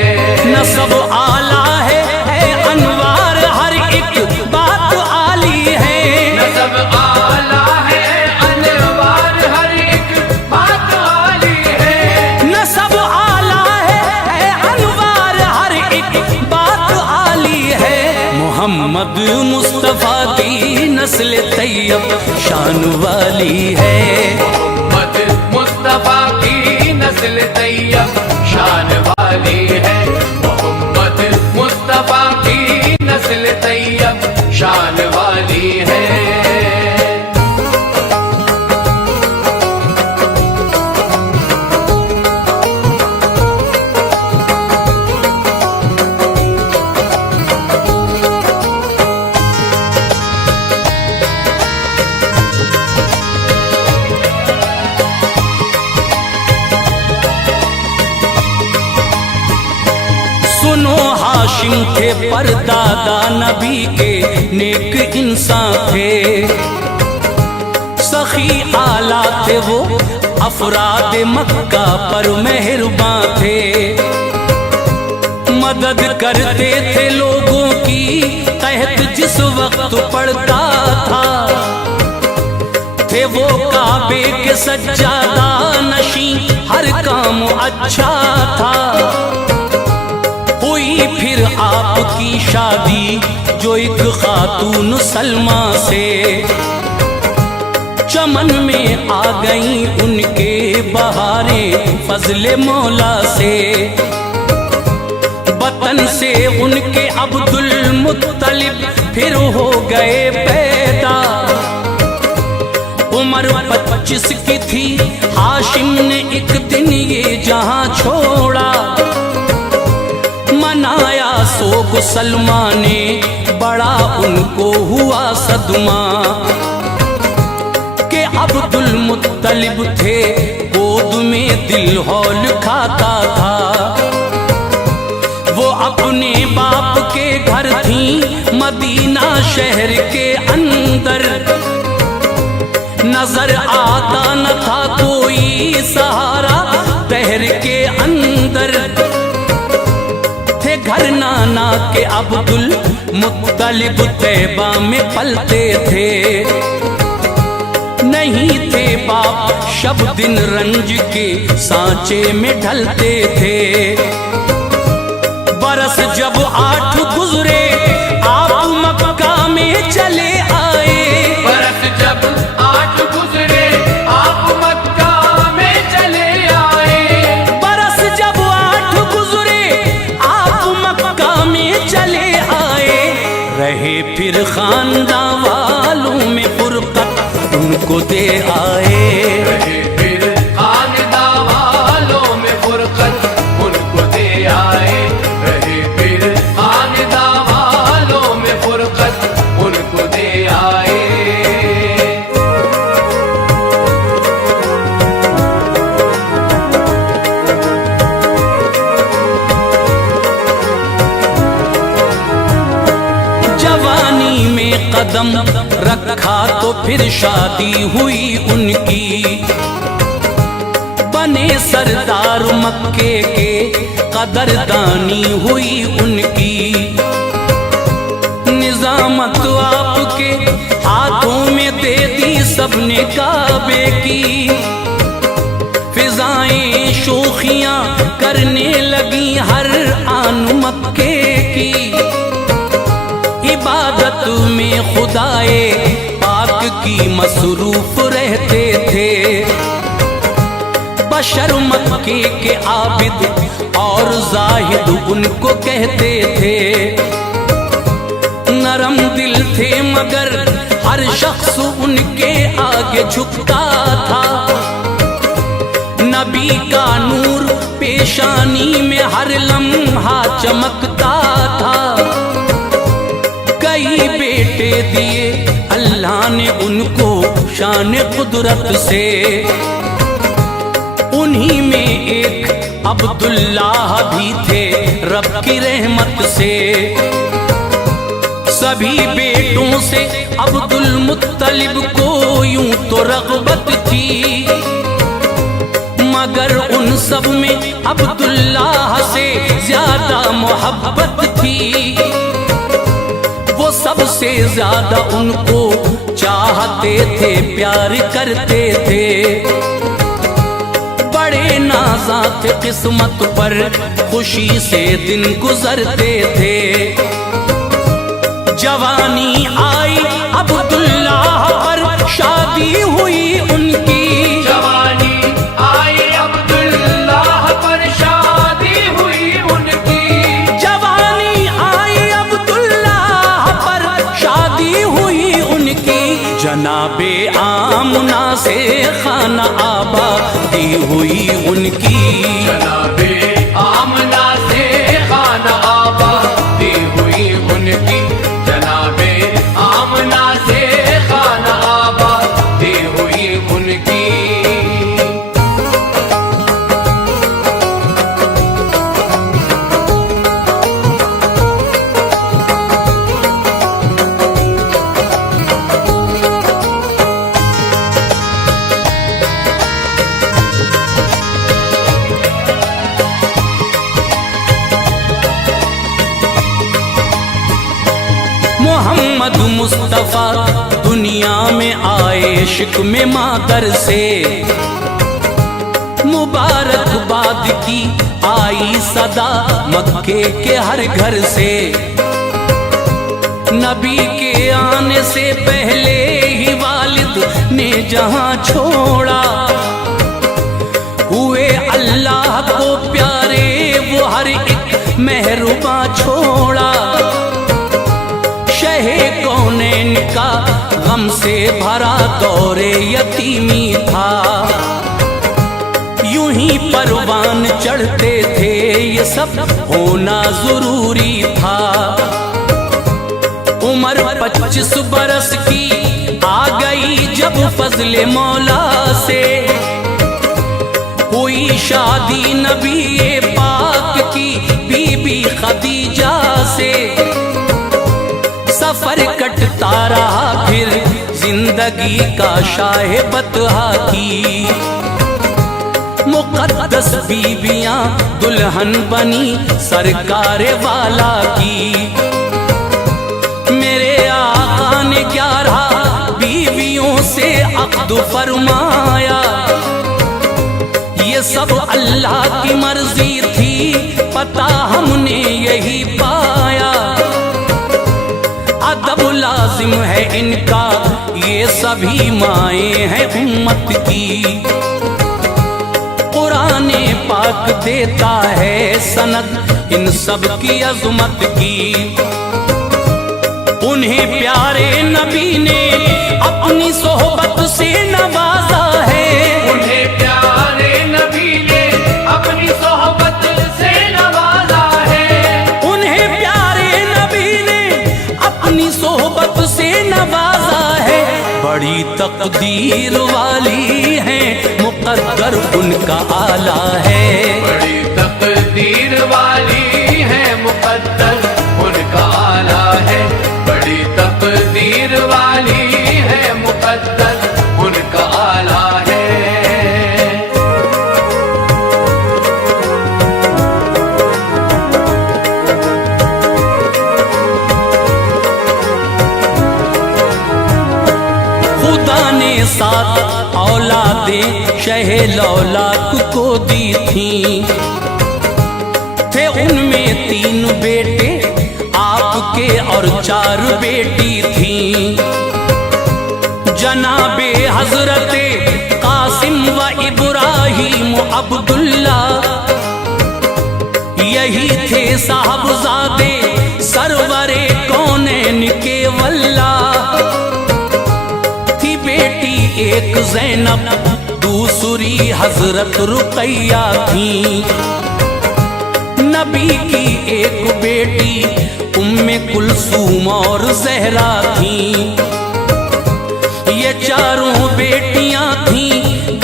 नसब आला है अनवार हर एक बात आली है, नसब आला है अनवार हर एक बात आली है, नसब आला है अनवार हर एक बात आली है। मोहम्मद मुस्तफ़ा की नस्ल तैयब शान वाली है, मोहम्मद मुस्तफ़ा की नस्ल तैयब शान वाली है, मोहम्मद मुस्तफ़ा की नस्ल तैयब शान वाली है। सुनो हाशिम थे परदादा नबी के नेक इंसान थे, सखी आला थे वो अफराद मक्का पर मेहरबान थे, मदद करते थे लोगों की कहत जिस वक्त पड़ता था, थे वो काबे के सज्जादा नशी, हर काम अच्छा था। हुई फिर आपकी शादी जो एक खातून सलमा से, चमन में आ गई उनके बहारें फजले मौला से। वतन से उनके अब्दुल मुत्तलिब फिर हो गए पैदा। उम्र 25 की थी, हाशिम ने एक दिन ये जहां छोड़ा। मनाया सोग सलमा ने, बड़ा उनको हुआ सदमा कि अब्दुल मुत्तलिब थे गोद में दिल हौल खाता था। वो अपने बाप के घर थी मदीना शहर के अंदर। नजर आता न था कोई सहारा शहर के अंदर। थे घर नाना के अब्दुल मुत्तलिब तैबा में पलते थे। नहीं थे बाप शब दिन रंज के सांचे में ढलते थे। बरस जब 8 गुजरे आप मक्का में चले आए। बरस जब 8 गुजरे आप मक्का में चले आए। बरस जब 8 गुजरे आप मक्का में चले आए। रहे फिर खानदान वालों में फुरकत उनको दे आए। रहे फिर खानदान वालों में फुरकत उनको दे आए। रहे फिर खानदान वालों में फुरकत उनको दे आए। जवानी में कदम रखा तो फिर शादी हुई उनकी। बने सरदार मक्के के, कदरदानी हुई उनकी। निजामत आपके हाथों में दे दी सबने काबे की। फिजाएं शोखियां करने लगी हर आन मक्के की। इबादत में खुदाए पाक की मसरूफ रहते थे। बशर मक्के के आबिद और जाहिद उनको कहते थे। नरम दिल थे मगर हर शख्स उनके आगे झुकता था। नबी का नूर पेशानी में हर लम्हा चमकता था। कई बेटे दिए अल्लाह ने उनको शान कुदरत से। उन्हीं में एक अब्दुल्लाह भी थे रब की रहमत से। सभी बेटों से अब्दुल मुत्तलिब को यूं तो रग़बत थी, मगर उन सब में अब्दुल्लाह से ज्यादा मोहब्बत थी। वो सबसे ज्यादा उनको चाहते थे, प्यार करते थे। बड़े नाज़ा थे किस्मत पर, खुशी से दिन गुजरते थे। जवानी आई अब्दुल्लाह पर, शादी हुई उनकी। जवानी आई अब्दुल्लाह पर, शादी हुई उनकी। जवानी आई अब्दुल्लाह पर, शादी हुई उनकी। जनाबे आमना से खाना आबादी हुई उनकी। जनाबे आमना से खाना आबादी हुई उनकी। जनाबे आमना से खाना आबादी हुई उनकी। मोहम्मद मुस्तफा दुनिया में आए इश्क में मादर से, मुबारकबाद की आई सदा मक्के के हर घर से। नबी के आने से पहले ही वालिद ने जहां छोड़ा, हुए अल्लाह को प्यारे वो हर एक मेहरुबा छोड़ा। शहे कौनैन का गम से भरा दौरे यतीमी था, यूं ही परवान चढ़ते थे ये सब होना जरूरी था। उम्र 25 बरस की आ गई जब फजले मौला से, हुई शादी नबी पाक की बीबी खदीजा से। सफर कटता रहा फिर जिंदगी का शाहे बतहा की, मुकद्दस बीबियां दुल्हन बनी सरकार वाला की। मेरे आका ने 11 बीवियों से अक़्द फरमाया, ये सब अल्लाह की मर्जी थी पता हमने यही पाया। अदब लाजिम है इनका ये सभी माएँ हैं उम्मत की। कुराने पाक देता है सनद इन सब की अज़मत की। उन्हें प्यारे नबी ने अपनी सोहबत से नवाजा है, उन्हें प्यारे नबी ने अपनी सोहबत से नवाजा है। उन्हें प्यारे नबी ने अपनी सोहबत से नवाजा है। बड़ी तकदीर वाली है मुक़द्दर उनका आला है, बड़ी तकदीर वाली है मुक़द्दर उनका आला है। बड़ी तकदीर वाली है मुक़द्दर उनका आला है। खुदा ने 7 औलादें शहे लौलाक को दी थीं, थे उनमें 3 बेटे आपके और 4 बेटी थीं। जनाबे हजरते कासिम व इब्राहिम अब्दुल्ला, यही थे साहबजादे सरवरे कौनैन के वल्ला। थी बेटी एक ज़ैनब दूसरी हजरत रुक़ैया थी। नबी की एक बेटी उम्मे कुलसूम और ज़हरा थी। ये चारों बेटियां थी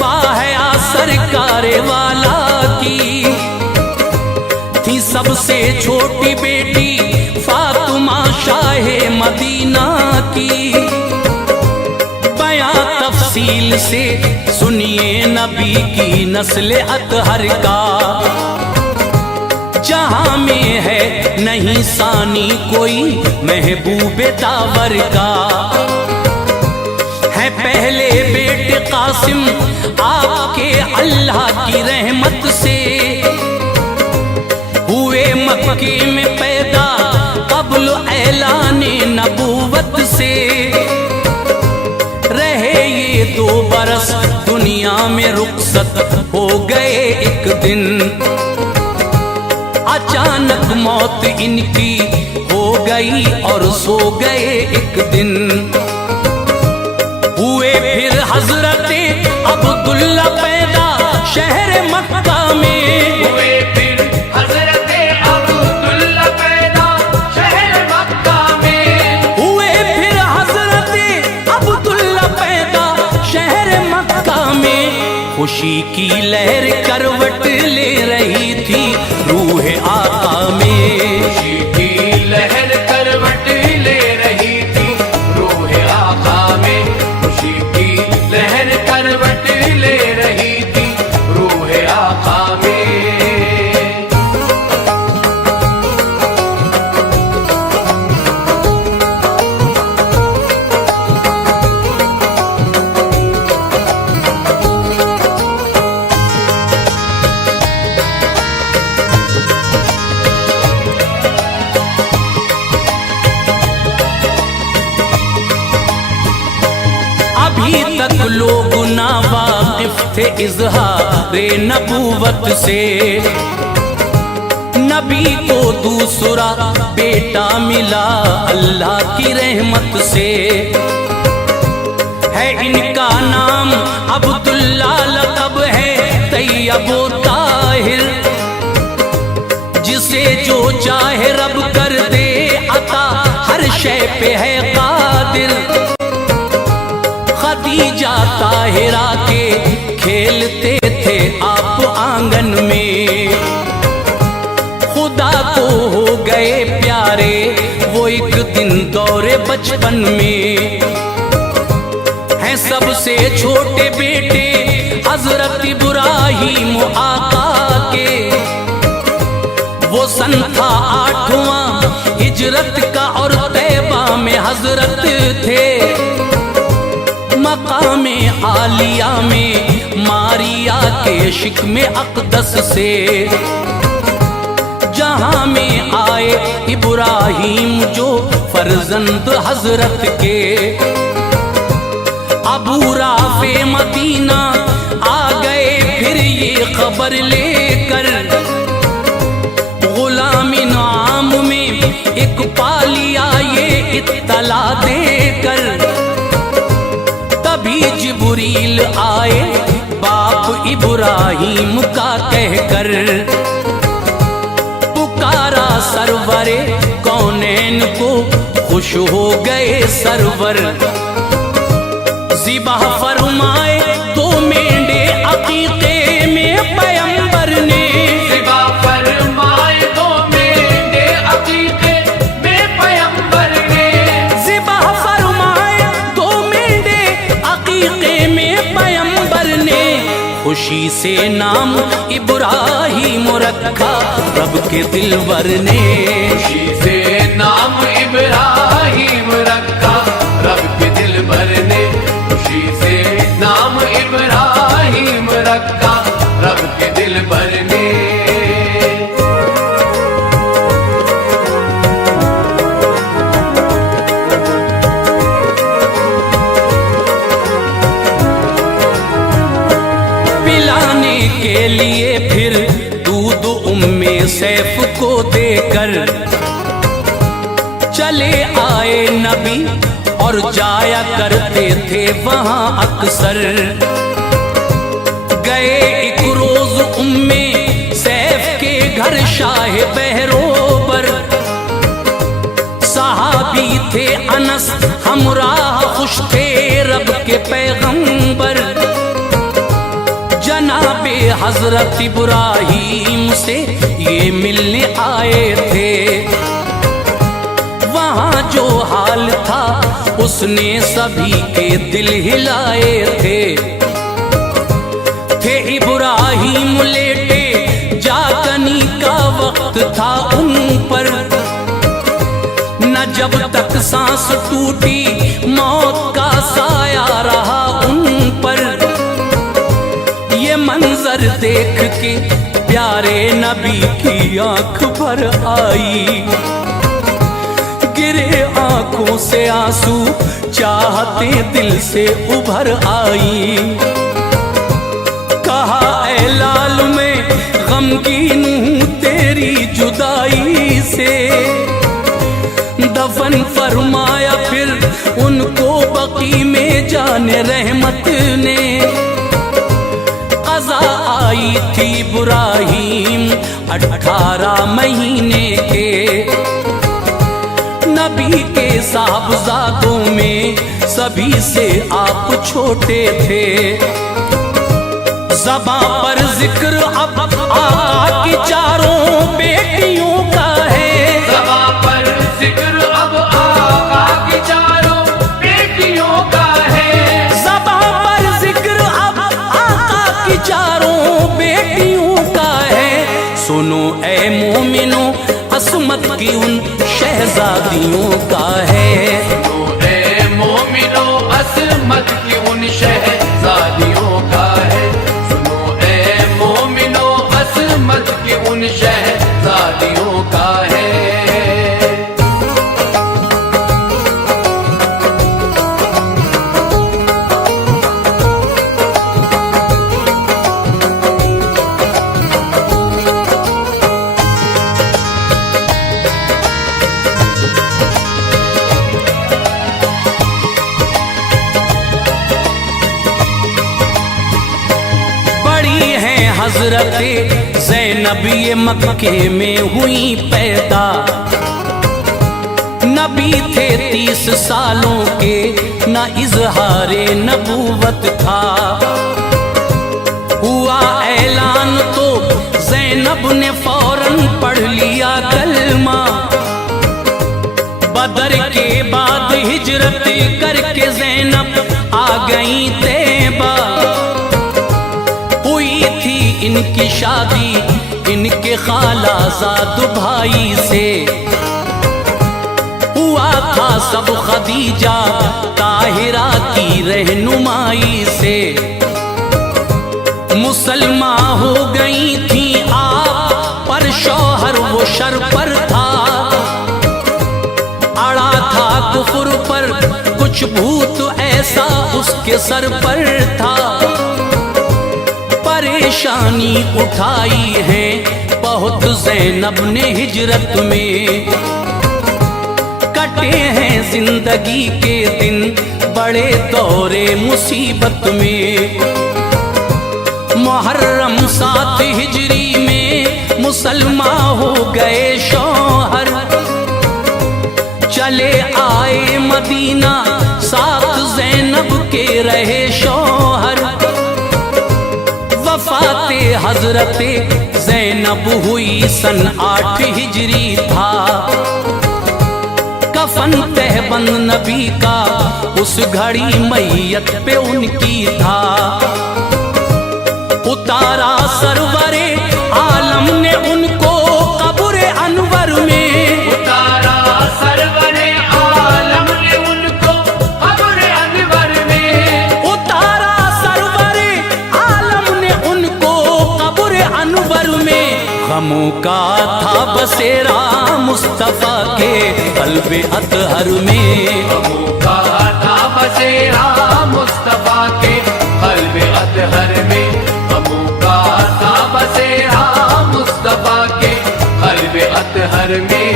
बाहया सरकार वाला की। थी सबसे छोटी बेटी फातिमा शाहे मदीना की। बयां तफसील से सुनिए नबी की नस्ल अतहर का, जहां में है नहीं सानी कोई महबूबे दावर का। है पहले बेटे कासिम आपके अल्लाह की रहमत से, हुए मक्के में पैदा क़ब्ल ऐलाने नबूवत से। रहे ये 2 बरस दुनिया में रुखसत हो गए एक दिन। अचानक मौत इनकी हो गई और सो गए एक दिन। हुए फिर हजरते अब्दुल्ला पैदा शहर मक्का में। हुए फिर हजरते अब्दुल्ला पैदा शहर मक्का में। हुए फिर हजरते अब्दुल्ला पैदा शहर मक्का में। खुशी की लहर करवट ले रही थी रूह आका में। खुशी की लहर करवट ले रही थी रूह आका में। खुशी की लहर करवट ले रही थी रूह आका में। तक लोग ना वाकिफ थे इज़हारे नबूवत से। नबी को दूसरा बेटा मिला अल्लाह की रहमत से। है इनका नाम अब्दुल्ला, लक़ब है तैयब व ताहिर। जिसे जो चाहे रब कर दे अता, हर शय पे है कादिर। खदीजा ताहिरा के खेलते थे आप आंगन में। खुदा को हो गए प्यारे वो एक दिन दौरे बचपन में। हैं सबसे छोटे बेटे हजरत इब्राहीम आका के। वो सन था 8वां हिजरत का और तैबा में हजरत थे। मकामे आलिया में मारिया के शिकमे अक़दस से। जहां में आए इब्राहीम जो फर्जंद हजरत के। अबू राफ़े मदीना आ गए फिर ये खबर लेकर। गुलामी नाम में एक पालिया ये इत्तला देकर। तभी जिब्रील आए बाप इब्राहीम का कहकर। पुकारा सरवरे कौनैन को खुश हो गए सरवर। ज़िबह फरमाए दो मेंढे अकीक़े में पैगंबर ने। ज़िबह फरमाए दो मेंढे अकीक़े में पैगंबर ने। ज़िबह फरमाए दो मेंढे अकीक़े में पैगंबर ने। खुशी से नाम इब्राहीम रखा रब के दिलवर ने। खुशी से नाम इब्राहीम रखा रब के दिलबर ने। खुशी से नाम इब्राहीम रखा रब के दिलबर ने। पिलाने के लिए फिर दूध उम्मे सैफ को देकर चले आए नबी और जाया करते थे वहां अक्सर। गए एक रोज उम्मे सैफ के घर शाह बहरोबर। सहाबी थे अनस हमराह खुश थे रब के पैगंबर। जनाबे हजरत इब्राहीम से ये मिलने आए थे। वहाँ जो हाल था उसने सभी के दिल हिलाए थे। इब्राहीम लेटे जागनी का वक्त था उन पर। न जब तक सांस टूटी मौत का साया रहा उन पर। ये मंजर देख के प्यारे नबी की आंख भर आई। गिरे आंखों से आंसू चाहते दिल से उभर आई। कहा ऐ लाल मैं गमगीन हूँ तेरी जुदाई से। दफन फरमाया फिर उनको बकी में जाने रहमत ने। क़ज़ा आई थी इब्राहीम 18 महीने के। नबी के साहबजादों में सभी से आप छोटे थे। ज़बां पर जिक्र अब आका की चारों बेटियों का है। ज़बां पर जिक्र अब आका की चारों बेटियों का है। ज़बां पर जिक्र अब आका की चारों बेटियों का है। सुनो ऐ मोमिनो असमत की उन शहजादियों का है। सुनो ऐ मोमिनो असमत की उन शहजादियों का है। सुनो ऐ मोमिनो असमत की उन शहजादियों का है। हजरत ज़ैनब ये मक्के में हुई पैदा। नबी थे 30 सालों के, न इजहारे नबूवत था। हुआ ऐलान तो ज़ैनब ने फौरन पढ़ लिया कलमा। बदर के बाद हिजरत करके ज़ैनब आ गई तैबा। हुई थी इनकी शादी इनके खालाजाद भाई से। हुआ था सब खदीजा ताहिरा की रहनुमाई से। मुसलमान हो गई थी आप, पर शौहर वो शर पर था। अड़ा था कुफर पर कुछ भूत ऐसा उसके सर पर था। परेशानी उठाई है बहुत ज़ैनब ने हिजरत में। कटे हैं जिंदगी के दिन बड़े दौरे मुसीबत में। मुहर्रम 7 हिजरी में मुसलमान हो गए शौहर। चले आए मदीना साथ ज़ैनब के रहे शौहर। वफ़ाते हजरते ज़ैनब हुई सन 8 हिजरी था। कफन तहबंद नबी का उस घड़ी मैयत पे उनकी था। उतारा सरवरे आलम ने उनको कब्र अनवर में। उतारा सरवरे आलम ने उनको कब्र अनवर में। उतारा सरवरे आलम ने उनको कब्र अनवर में। गमों का था बसेरा मुस्तफा के क़ल्ब अतहर में। गमों का था बसेरा मुस्तफा के क़ल्ब अतहर में। गमों का था बसेरा मुस्तफा के क़ल्ब अतहर में।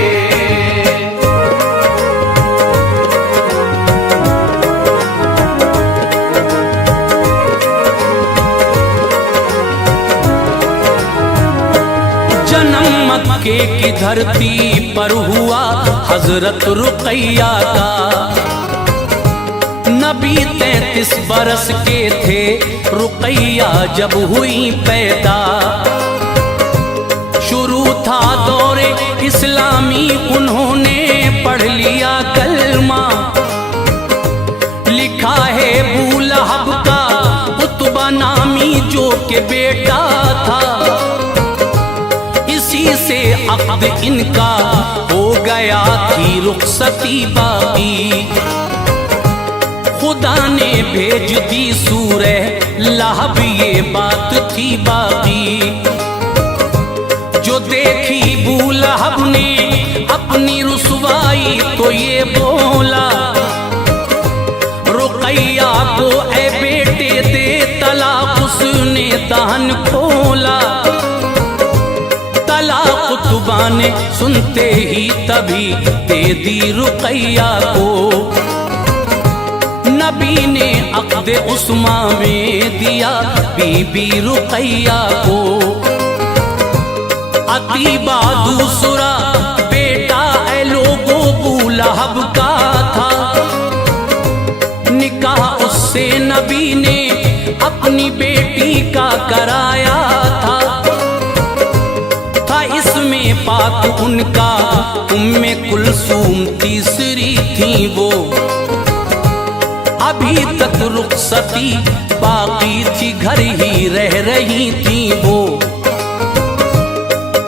जन्म मक्के की धरती पर हुआ हजरत रुक़ैया का। नबी 33 बरस के थे रुक़ैया जब हुई पैदा। शुरू था दौरे इस्लामी उन्होंने पढ़ लिया कलमा। लिखा है अबू लहब का उतबा नामी जो के बेटा था। इसी से अक़्द इनका हो गया थी रुख़सती बाकी। खुदा ने भेज दी सूरह लहब ये बात थी बाकी। जो देखी अबू लहब ने अपनी रुसवाई तो ये बोला रुक़ैया को ऐ बेटे दे तलाक। उसने दहन खोला। तलाक तुबा ने सुनते ही तभी दे दी रुक़ैया को। नबी ने अक़्द उस्मा में दिया बीबी रुक़ैया को। अतीबा दूसरा बेटा ऐ लोगों अबू लहब का था। निकाह उससे नबी ने अपनी बेटी का कराया था। इसमें पाक उनका उम्मे कुलसूम तीसरी थी वो। अभी तक रुख़सती बाकी थी घर ही रह रही थी वो।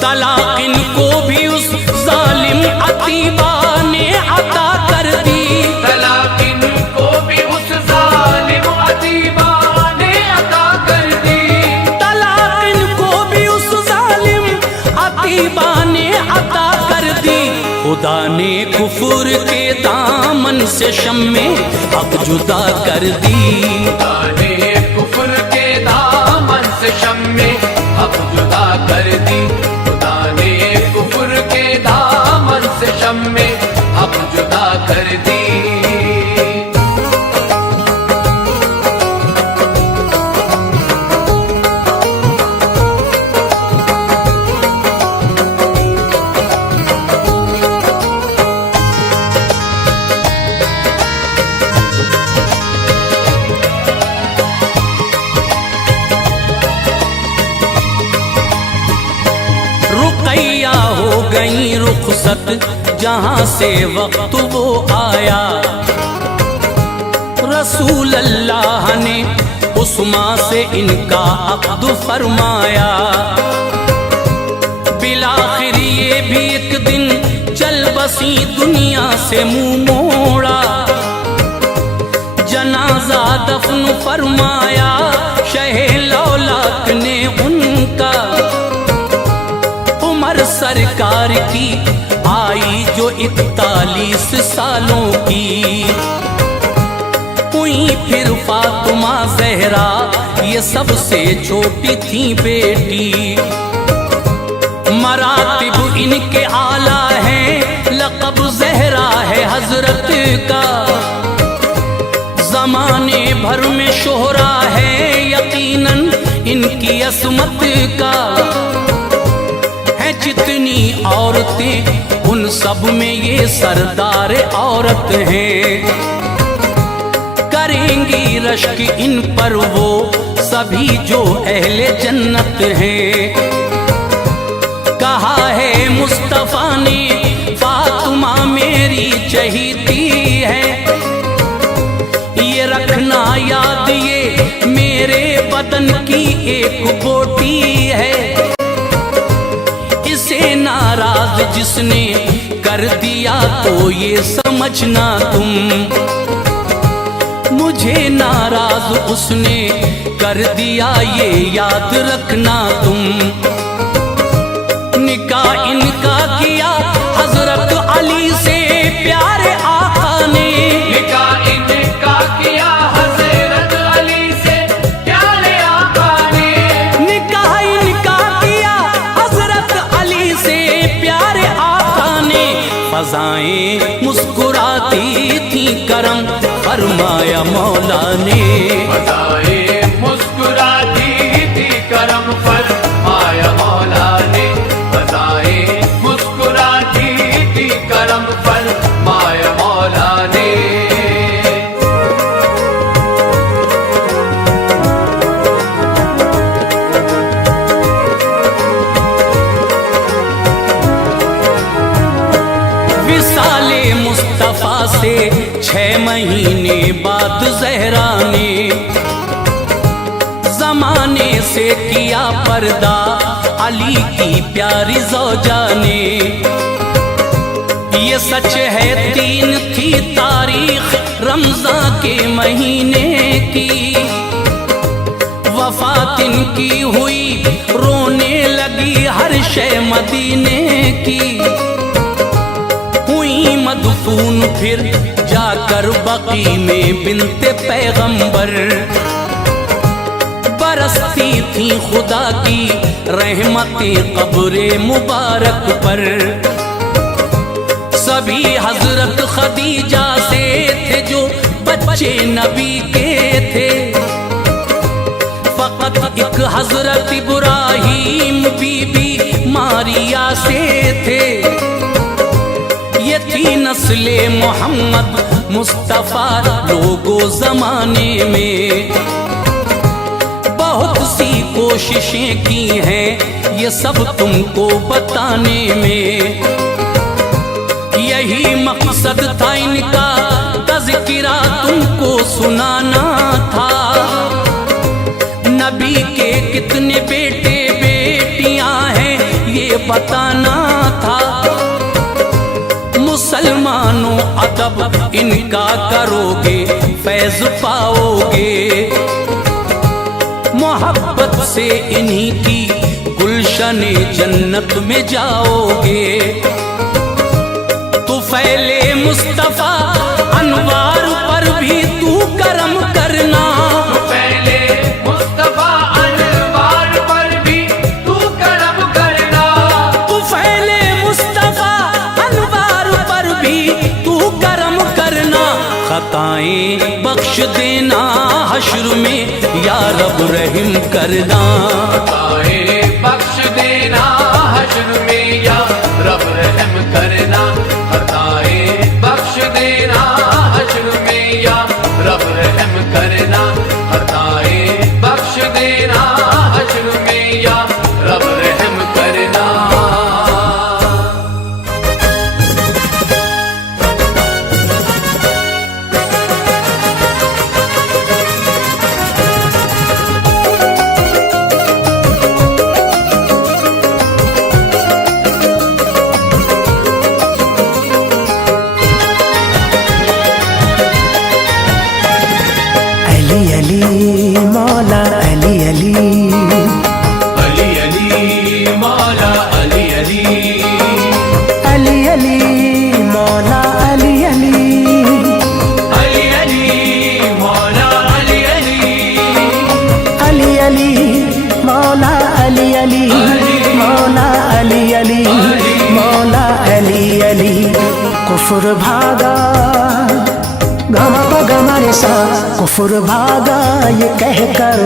तलाक इनको भी उस जालिम अतीबा ने अता कर दी। तलाक इनको भी उस जालिम अतीबा ने अता कर दी। तलाक इनको भी उस जालिम अतीबा ने अता कर दी। खुदा ने कुफर के दामन से शम्मे हक जुदा कर दी। खुदा ने कुफर के दामन से शम्मे हक जुदा कर दी। खुदा ने कुफर के दामन से शम्मे हक जुदा कर दी। रुखसत जहां से वक्त वो आया, रसूल अल्लाह ने उस्मा से इनका अक़्द फरमाया। बिलाखिर ये भी एक दिन चल बसी दुनिया से मुंह मोड़ा, जनाजा दफन फरमाया शहे लौलाक ने उनका। उम्र सरकार की आई जो 41 सालों की, हुई फिर फातिमा ज़हरा ये सबसे छोटी थी बेटी। मरातिब इनके आला हैं, लक़ब ज़हरा है हजरत का। ज़माने भर में शोहरा है यकीनन इनकी असमत का। है जितनी औरतें उन सब में ये सरदार औरत हैं। करेंगी रश्क इन पर वो सभी जो अहले जन्नत हैं। कहा है मुस्तफ़ा ने फातिमा मेरी चहीती है, ये रखना याद ये मेरे बदन की एक बोटी है। इसे नाराज जिसने कर दिया तो ये समझना तुम, मुझे नाराज उसने कर दिया ये याद रखना तुम। निकाह इनका किया हजरत अली से प्यारे आका ने, निकाह इनका किया हजरत अली से प्यारे आका ने। निकाह इनका किया हजरत अली से प्यारे आका ने। फ़ज़ाएं मुस्कुराती थी करम फरमाया मौला ने। फ़ज़ाएं मुस्कुराती थी करम फरमाया मौला ने। फ़ज़ाएं मुस्कुराती थी करम फरमाया मौला ने। विसाले मुस्तफ़ा से 6 महीने बाद ज़हरा ने ज़माने से किया पर्दा अली की प्यारी ज़ौजा ने। ये सच है 3 थी तारीख रमज़ान के महीने की। वफ़ात इनकी हुई रोने लगी हर शे मदीने की। हुई मदफून फिर जाकर बकी में बिनते पैगंबर। बरसती थी खुदा की रहमतें कब्रे मुबारक पर। सभी हजरत खदीजा से थे जो बच्चे नबी के थे। फकत एक हजरत इब्राहीम बीबी मारिया से थे। ये थी नस्ले मोहम्मद मुस्तफ़ा लोगो ज़माने में। बहुत सी कोशिशें की हैं ये सब तुमको बताने में। यही मकसद था इनका तज़किरा तुमको सुनाना था। नबी के कितने बेटे बेटियां हैं ये बताना था। मुसलमानों अदब इनका करोगे फैज़ पाओगे। मोहब्बत से इन्हीं की गुलशने जन्नत में जाओगे। तो फैले मुस्तफ़ा अनवार पर भी तू करम करना। पहले मुस्तफ़ा अनवार पर भी तू करम करना। तू फैले मुस्तफ़ा अनवार पर भी तू करम करना। खताएं बख्श देना हश्र में या रब रहम करना। खताएं बख्श देना हश्र में या रब रहम करना। खताएं बख्श देना हश्र में या रब रहम करना। खताएं बख्श देना हश्र में या रब रहम करना। अली अली मौला अली अली, अली अली मौला अली अली, अली अली मौला अली अली, अली अली मौला अली अली, अली अली मौला अली अली, मौला अली अली, मौला अली अली। कुफर भागा गमा पगमा रे सा, कुफर भागा ये कहकर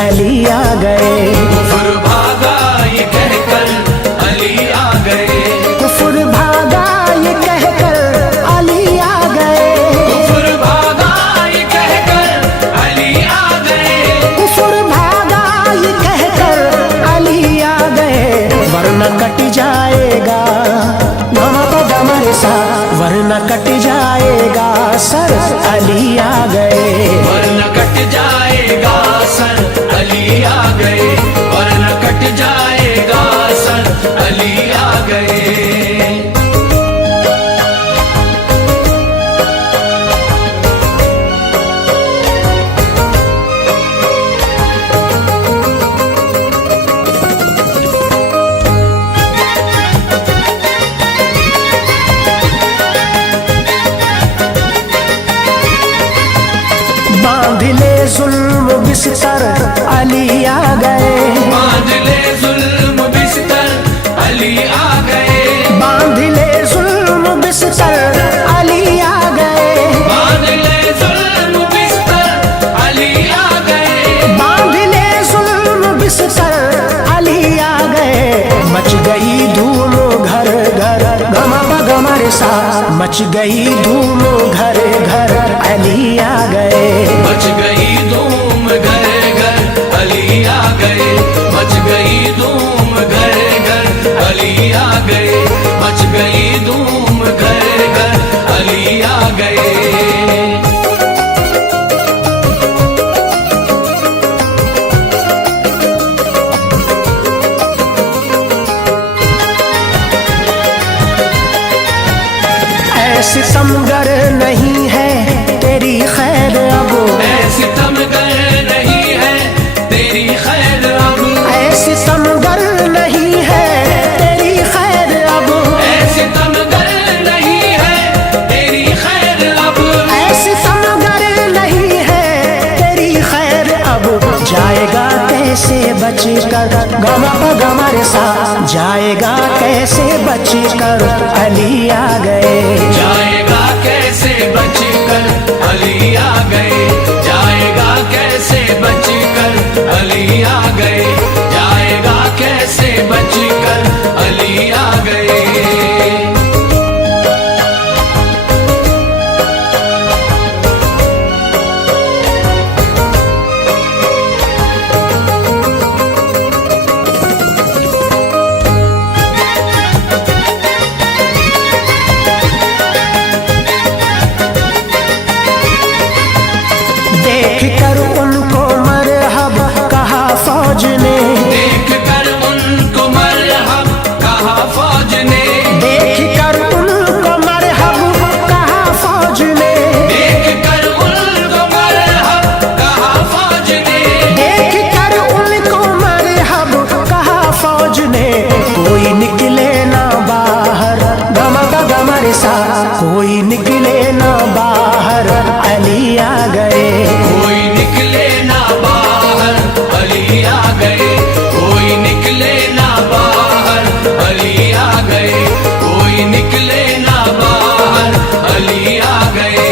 अली आ गए, कुफर भागा ये कहकर अली आ गए, कुफर भागा ये कहकर अली आ गए, कुफर भागा ये कहकर अली आ गए, कुफर भागा ये कहकर अली आ गए, वरना कट जाएगा गमा पगमा रे सा, वरना कट जाएगा सर अली आ गए, वरना कट जाएगा सर अली आ गए, वरना कट जाएगा सर अली आ गए। बांध ले जुल्म बिस्तर अली आ गए, बांध ले जुल्म बिस्तर अली आ गए, बांध ले जुल्म बिस्तर अली आ गए, बांध ले जुल्म बिस्तर अली आ गए, बांध ले जुल्म बिस्तर अली आ गए, मच गई धूम घर घर गमा पगमा रे सा, मच गई धूम घर घर अली आ गए, मच गई धूम घर घर अली आ गए, मच गई धूम घर घर अली आ गए, मच गई धूम घर घर अली आ गए। ऐसी समगर नहीं है तेरी खैर अब, ऐसी तमगर नहीं है तेरी खैर अब, ऐसी समगर नहीं है तेरी खैर अब, ऐसी तमगर नहीं है तेरी खैर अब, ऐसी समगर नहीं है तेरी खैर अब, जाएगा कैसे बचकर गमा पगमा रे सा, जाएगा कैसे बचकर अली आ गए, जाएगा कैसे बचकर अली आ गए, जाएगा कैसे बचकर अली आ गए, जाएगा कैसे बचकर अली आ गए। देख कर उनको मरहब कहा फौज ने, देख कर उनको मरहब कहा फौज ने, देख कर उनको मरहब कहा फौज ने, देख कर उनको मरहब कहा फौज ने, देख कर उनको मरहब कहा फौज ने, कोई निकले ना बाहर गमा गमा रे सा, कोई निकले ना बाहर अली आ गए, कोई निकले ना बाहर अली आ गए, कोई निकले ना बाहर अली आ गए, कोई निकले ना बाहर अली आ गए।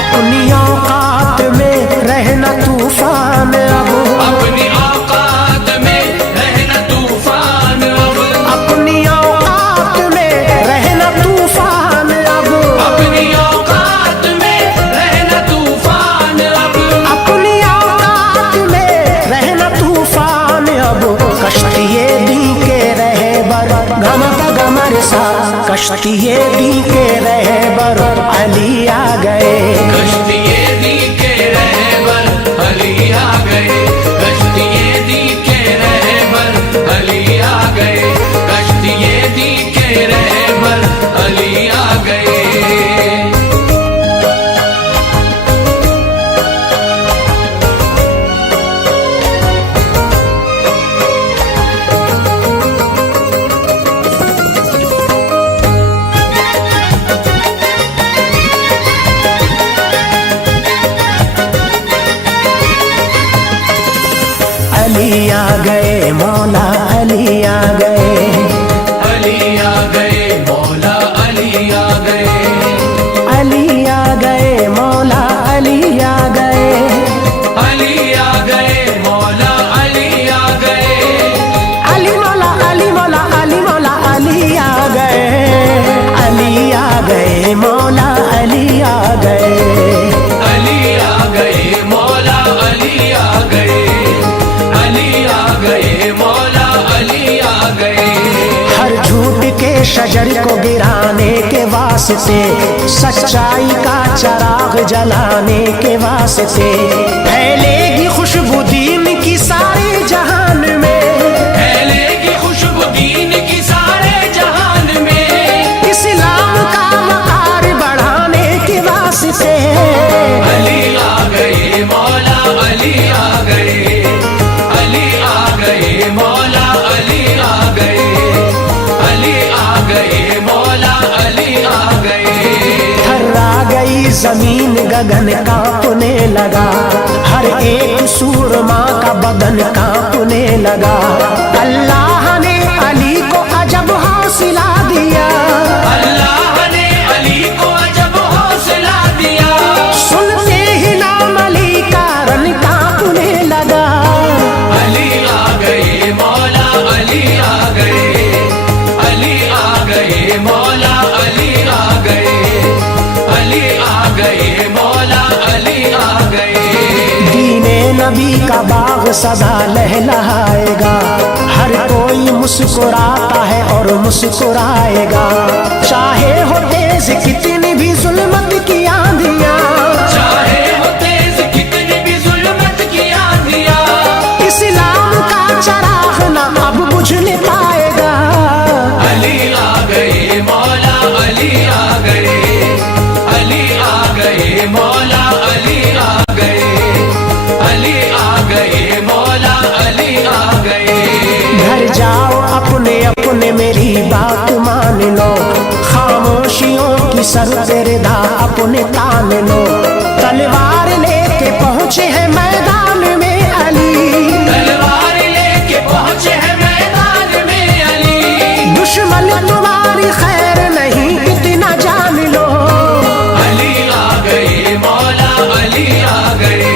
अपनी औकात में रहना तूफान अब, अपनी औकात में रहना तूफान अब, अपनी औकात में रहना तूफान अब, अपनी औकात में रहना तूफान अब, अपनी औकात में रहना तूफान अब, कश्तिये दी के रहे बर गमा गमा रे सा, कश्तिये दी के रहे बर अली आ गए, कश्तिये दी के रहबर अली आ गए, कश्तिये अली आ गए, मौला अली आ गए। अली आ गए, मौला अली आ गए। अली आ गए, मौला अली आ गए। अली आ गए, मौला अली आ गए। अली मौला अली मौला अली मौला अली आ गए। अली आ गए, मौला अली आ गए। अली आ गए, मौला अली आ गए। अली आ गए, मौला अली आ गए। हर झूठ के शजर को गिराने के वास्ते, सच्चाई का चिराग जलाने के वास्ते, फैलेगी खुशबू दीन की सारे जहान में। फैलेगी खुशबू दीन की सारे जहान में। इस्लाम का वकार बढ़ाने के वास्ते, अली आ गए, मौला अली आ गए। अली आ गए, मौला अली आ गए। अली आ गए, मौला अली आ गए। थर्रा गई जमीन, गगन कांपने लगा। हर एक सूरमा का बदन कांपने लगा। अल्लाह ने अली को अजब हौसला दिया। अल्लाह ने अली को अजब हौसला दिया। सुनते ही नाम अली का रन कांपने लगा। अली आ गए, मौला अली आ गए। अली आ गए, मौला अली आ गए। अली आ गए, मौला अली आ गए। दीने नबी का बाग सदा लहलहाएगा। हर कोई मुस्कुराता है और मुस्कुराएगा। चाहे हो तेज कितनी भी जुल्मत की आंधियां, चाहे हो तेज कितनी भी जुल्मत की आंधियां, इस्लाम का चराग न अब बुझने पाएगा। अली आ गए, मौला अली आ गए। अली आ गए, मौला अली आ गए। अली आ गए, मौला अली आ गए। घर जाओ अपने अपने, मेरी बात मान लो। खामोशियों की सर पे रिदा अपने तान लो। तलवार लेके पहुंचे हैं मैदान में अली। तलवार लेके पहुंचे हैं मैदान में अली। दुश्मन तुम्हारी खैर नहीं इतना जान लो। अली आ गए, मौला अली आ गए।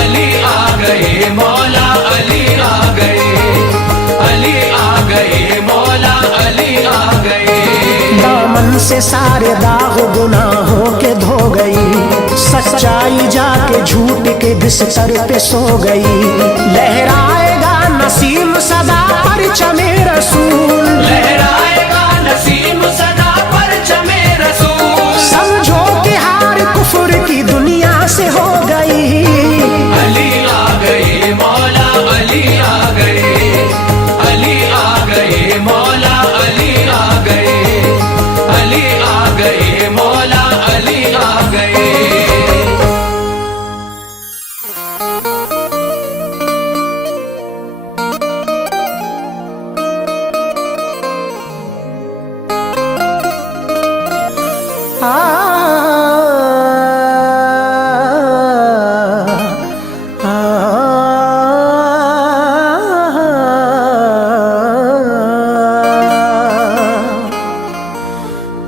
अली आ गए, मौला अली आ गए। अली आ गए, मौला अली आ गए। दामन से सारे दाग गुनाहों के धो गई। सच्चाई जाके झूठ के बिस्तर पे सो गई। लहराएगा नसीम सदा परचमे रसूल। लहराएगा नसीम सदा परचमे रसूल। समझो कि हार कुफर की दुनिया से हो गई। अली आ गए, मौला अली आ गए। अली आ गए, मौला अली आ गए। अली आ गए, मौला अली आ गए।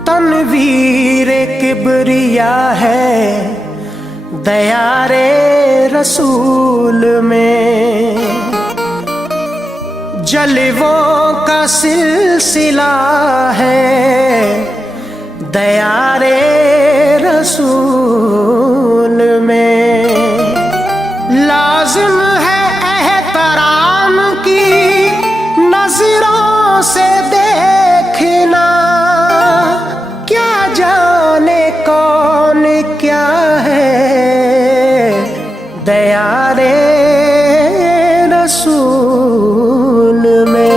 तनवीर किबरिया है दयारे रसूल में। जलवों का सिलसिला है दयारे रसूल में। लाजिम है एहतराम की नजरों से देखना। क्या जाने कौन क्या है दयारे रसूल में।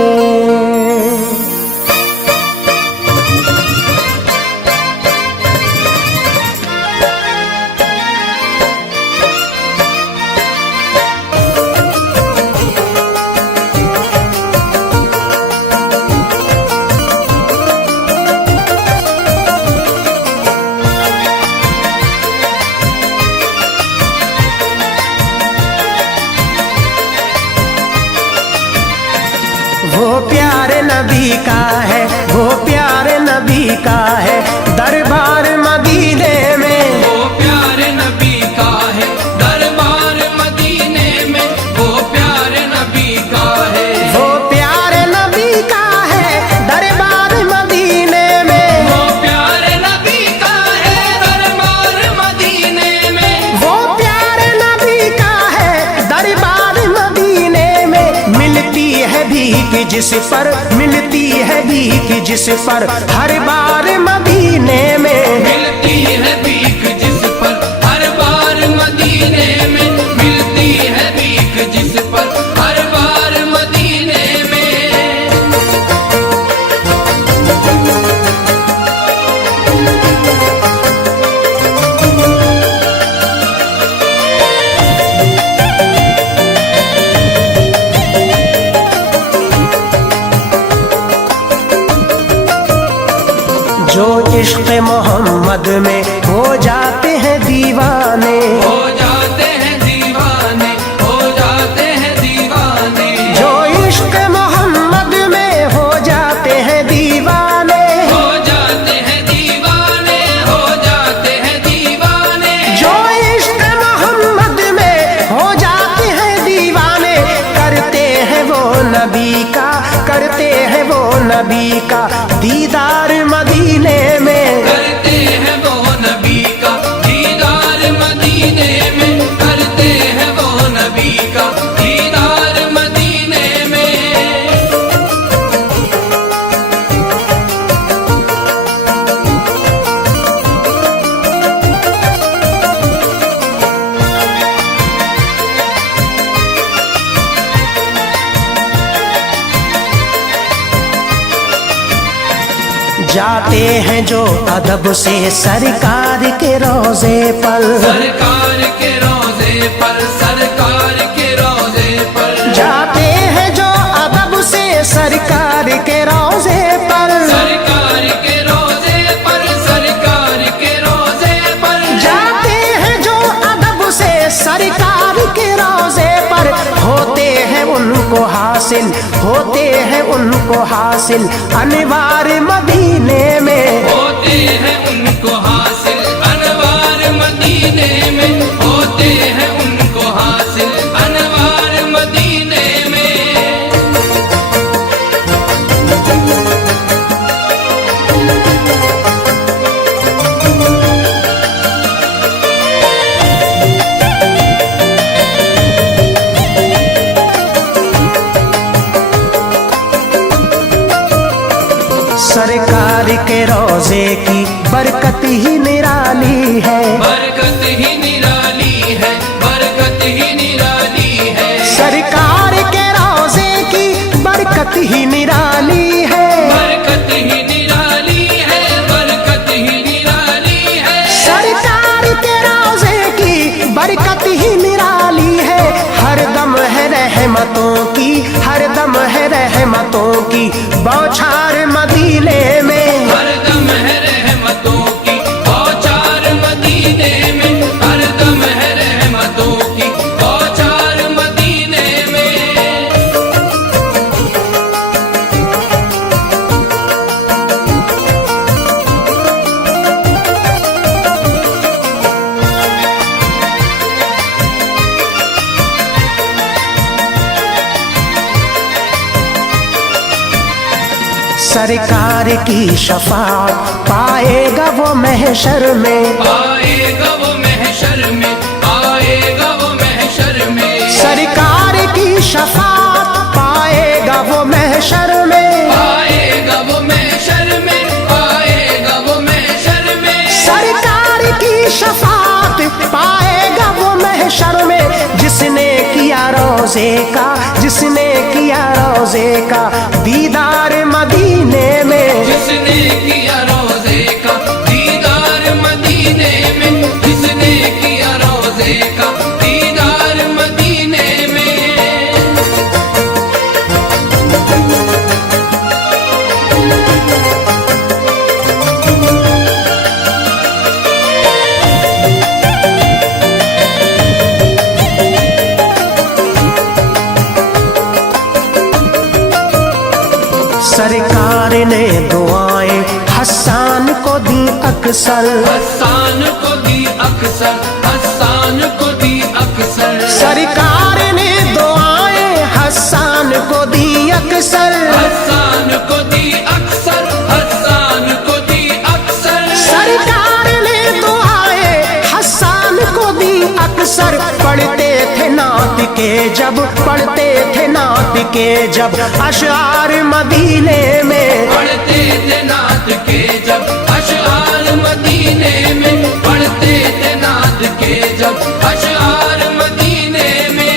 नबी का है, वो प्यारे नबी का है दरबार मदीने में। वो प्यारे नबी का है दरबार मदीने में, वो प्यारे नबी का है। वो प्यारे नबी का है दरबार मदीने में। वो प्यारे नबी का है दरबार मदीने में। वो प्यारे नबी का है दरबार मदीने में। मिलती है भीख जिस पर, मिलती है भीख जिस पर हर बार मदीने में। मिलती है भीख जिस पर हर बार मदीने में, मिलती है भीख जिस पर हर बार मदीने में। जो इश्क़ मोहम्मद में हो जाते हैं दीवाने, हो जाते हैं दीवाने, हो जाते हैं दीवाने। जो इश्क़ मोहम्मद में हो जाते हैं दीवाने, हो जाते हैं दीवाने, हो जाते हैं दीवाने। जो इश्क़ मोहम्मद में हो जाते हैं दीवाने। करते हैं वो नबी का, करते हैं वो नबी का दीदार मदीने में। करते हैं वो नबी का दीदार मदीने में, करते हैं वो नबी का दीदार मदीने में। जाते हैं जो अदब से सरकार के रोजे पर, सरकार के रोजे पर, सरकार के रोजे पर। जाते हैं जो अदब से सरकार के रोजे पर, सरकार के रोजे पर, सरकार के रोजे पर। जाते हैं जो अदब से सरकार के रोजे पर। होते हैं उनको हासिल, होते हैं उनको हासिल अनवार मदीने में। होते हैं उनको हासिल अनवार मदीने में, होते हैं उनको हासिल अनवार मदीने में। सरकार के रोजे की बरकत ही निराली है, बरकत ही निराली है, बरकत ही निराली है। सरकार के रोजे की बरकत ही निराली है, बरकत ही निराली है, बरकत ही निराली है। सरकार के रोजे की बरकत ही निराली है। हर दम है रहमतों की, हर दम है रहमतों की बौछार मदीने में। हरदम है रहमतों की बौछार मदीने में, हरदम है रहमतों की बौछार मदीने में। सरकार की शफाअत पाएगा वो महशर में, आएगा वो महशर में, आएगा वो महशर में। सरकार की शफाअत पाएगा वो महशर में, आएगा वो महशर में, आएगा वो महशर में। सरकार की शफाअत पाएगा वो महशर में। जिसने किया रोजे का, जिसने किया रोजे का दीदार मदीने में। जिसने किया रोजे का दीदार मदीने में, जिसने किया रोजे का दीदार मदीने में। सरकार ने दुआएं हसन को दी अक्सर, हसन को दी अक्सर, हसन को दी अक्सर। सरकार ने दुआएं हसन को दी अक्सर, हसन को दी अक्सर, हसन को दी अक्सर। सरकार ने दुआएं हसन को दी अक्सर। पढ़ते थे नात के जब, पढ़ते थे नात के जब अशआर मदीने में, पढ़ते थे नात के जब अशआर मदीने में, पढ़ते थे नात के जब अशआर मदीने में।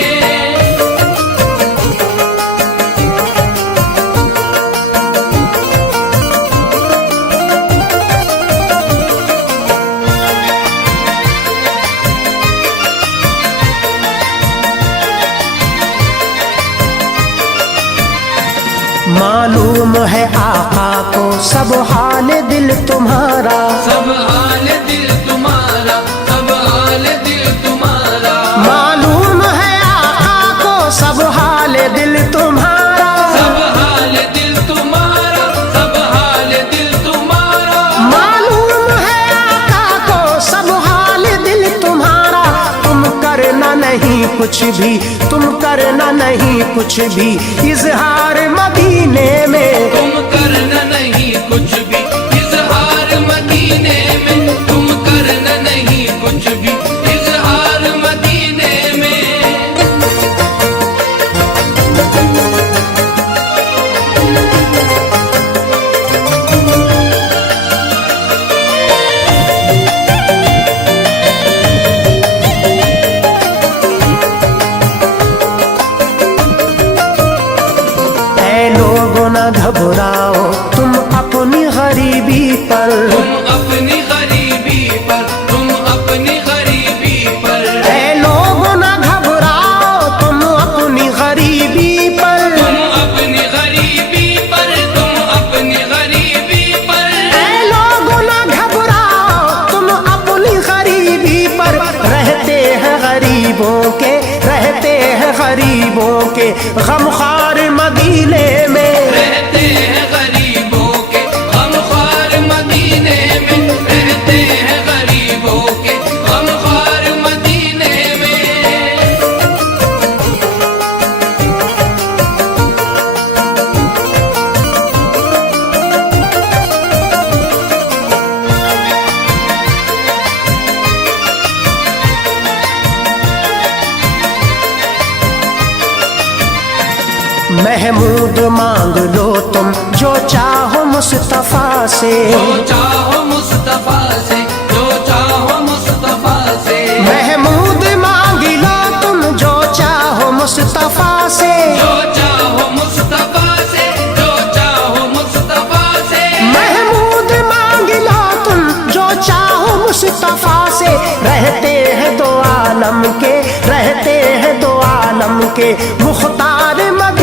मालूम है आका को सब हाल दिल तुम्हारा, सब हाल दिल तुम्हारा, सब हाल दिल तुम्हारा। मालूम है आका को सब हाल दिल तुम्हारा, सब हाल दिल तुम्हारा, सब हाल दिल तुम्हारा। मालूम है आका को सब हाल दिल तुम्हारा। तुम करना नहीं कुछ भी, तुम करना नहीं कुछ भी इजहार मदीने में, तुम करना नहीं कुछ भी इजहार मदीने में, तुम करना नहीं कुछ भी इजहार मदीने में। घबराओ तुम अपनी गरीबी पर, तुम अपनी गरीबी पर, तुम अपनी गरीबी पर। ऐ लोगों ना घबराओ तुम अपनी गरीबी पर, तुम अपनी गरीबी पर, तुम अपनी गरीबी पर। ऐ लोगों ना घबराओ तुम अपनी गरीबी पर। रहते हैं गरीबों के, रहते हैं गरीबों के गमख्वार मदीने में, रहते हैं गरीबों के गमख्वार मदीने में, रहते हैं गरीबों के गमख्वार मदीने में। महमूद मांग लो तुम जो चाहो मुस्तफा से, जो चाहो मुस्तफा से, जो चाहो मुस्तफा से। महमूद मांग लो तुम जो चाहो मुस्तफा से, जो चाहो मुस्तफा से, जो चाहो मुस्तफा से। महमूद मांग लो तुम जो चाहो मुस्तफा से। रहते हैं दो आलम के, रहते हैं दो आलम के मुख्तार मदीने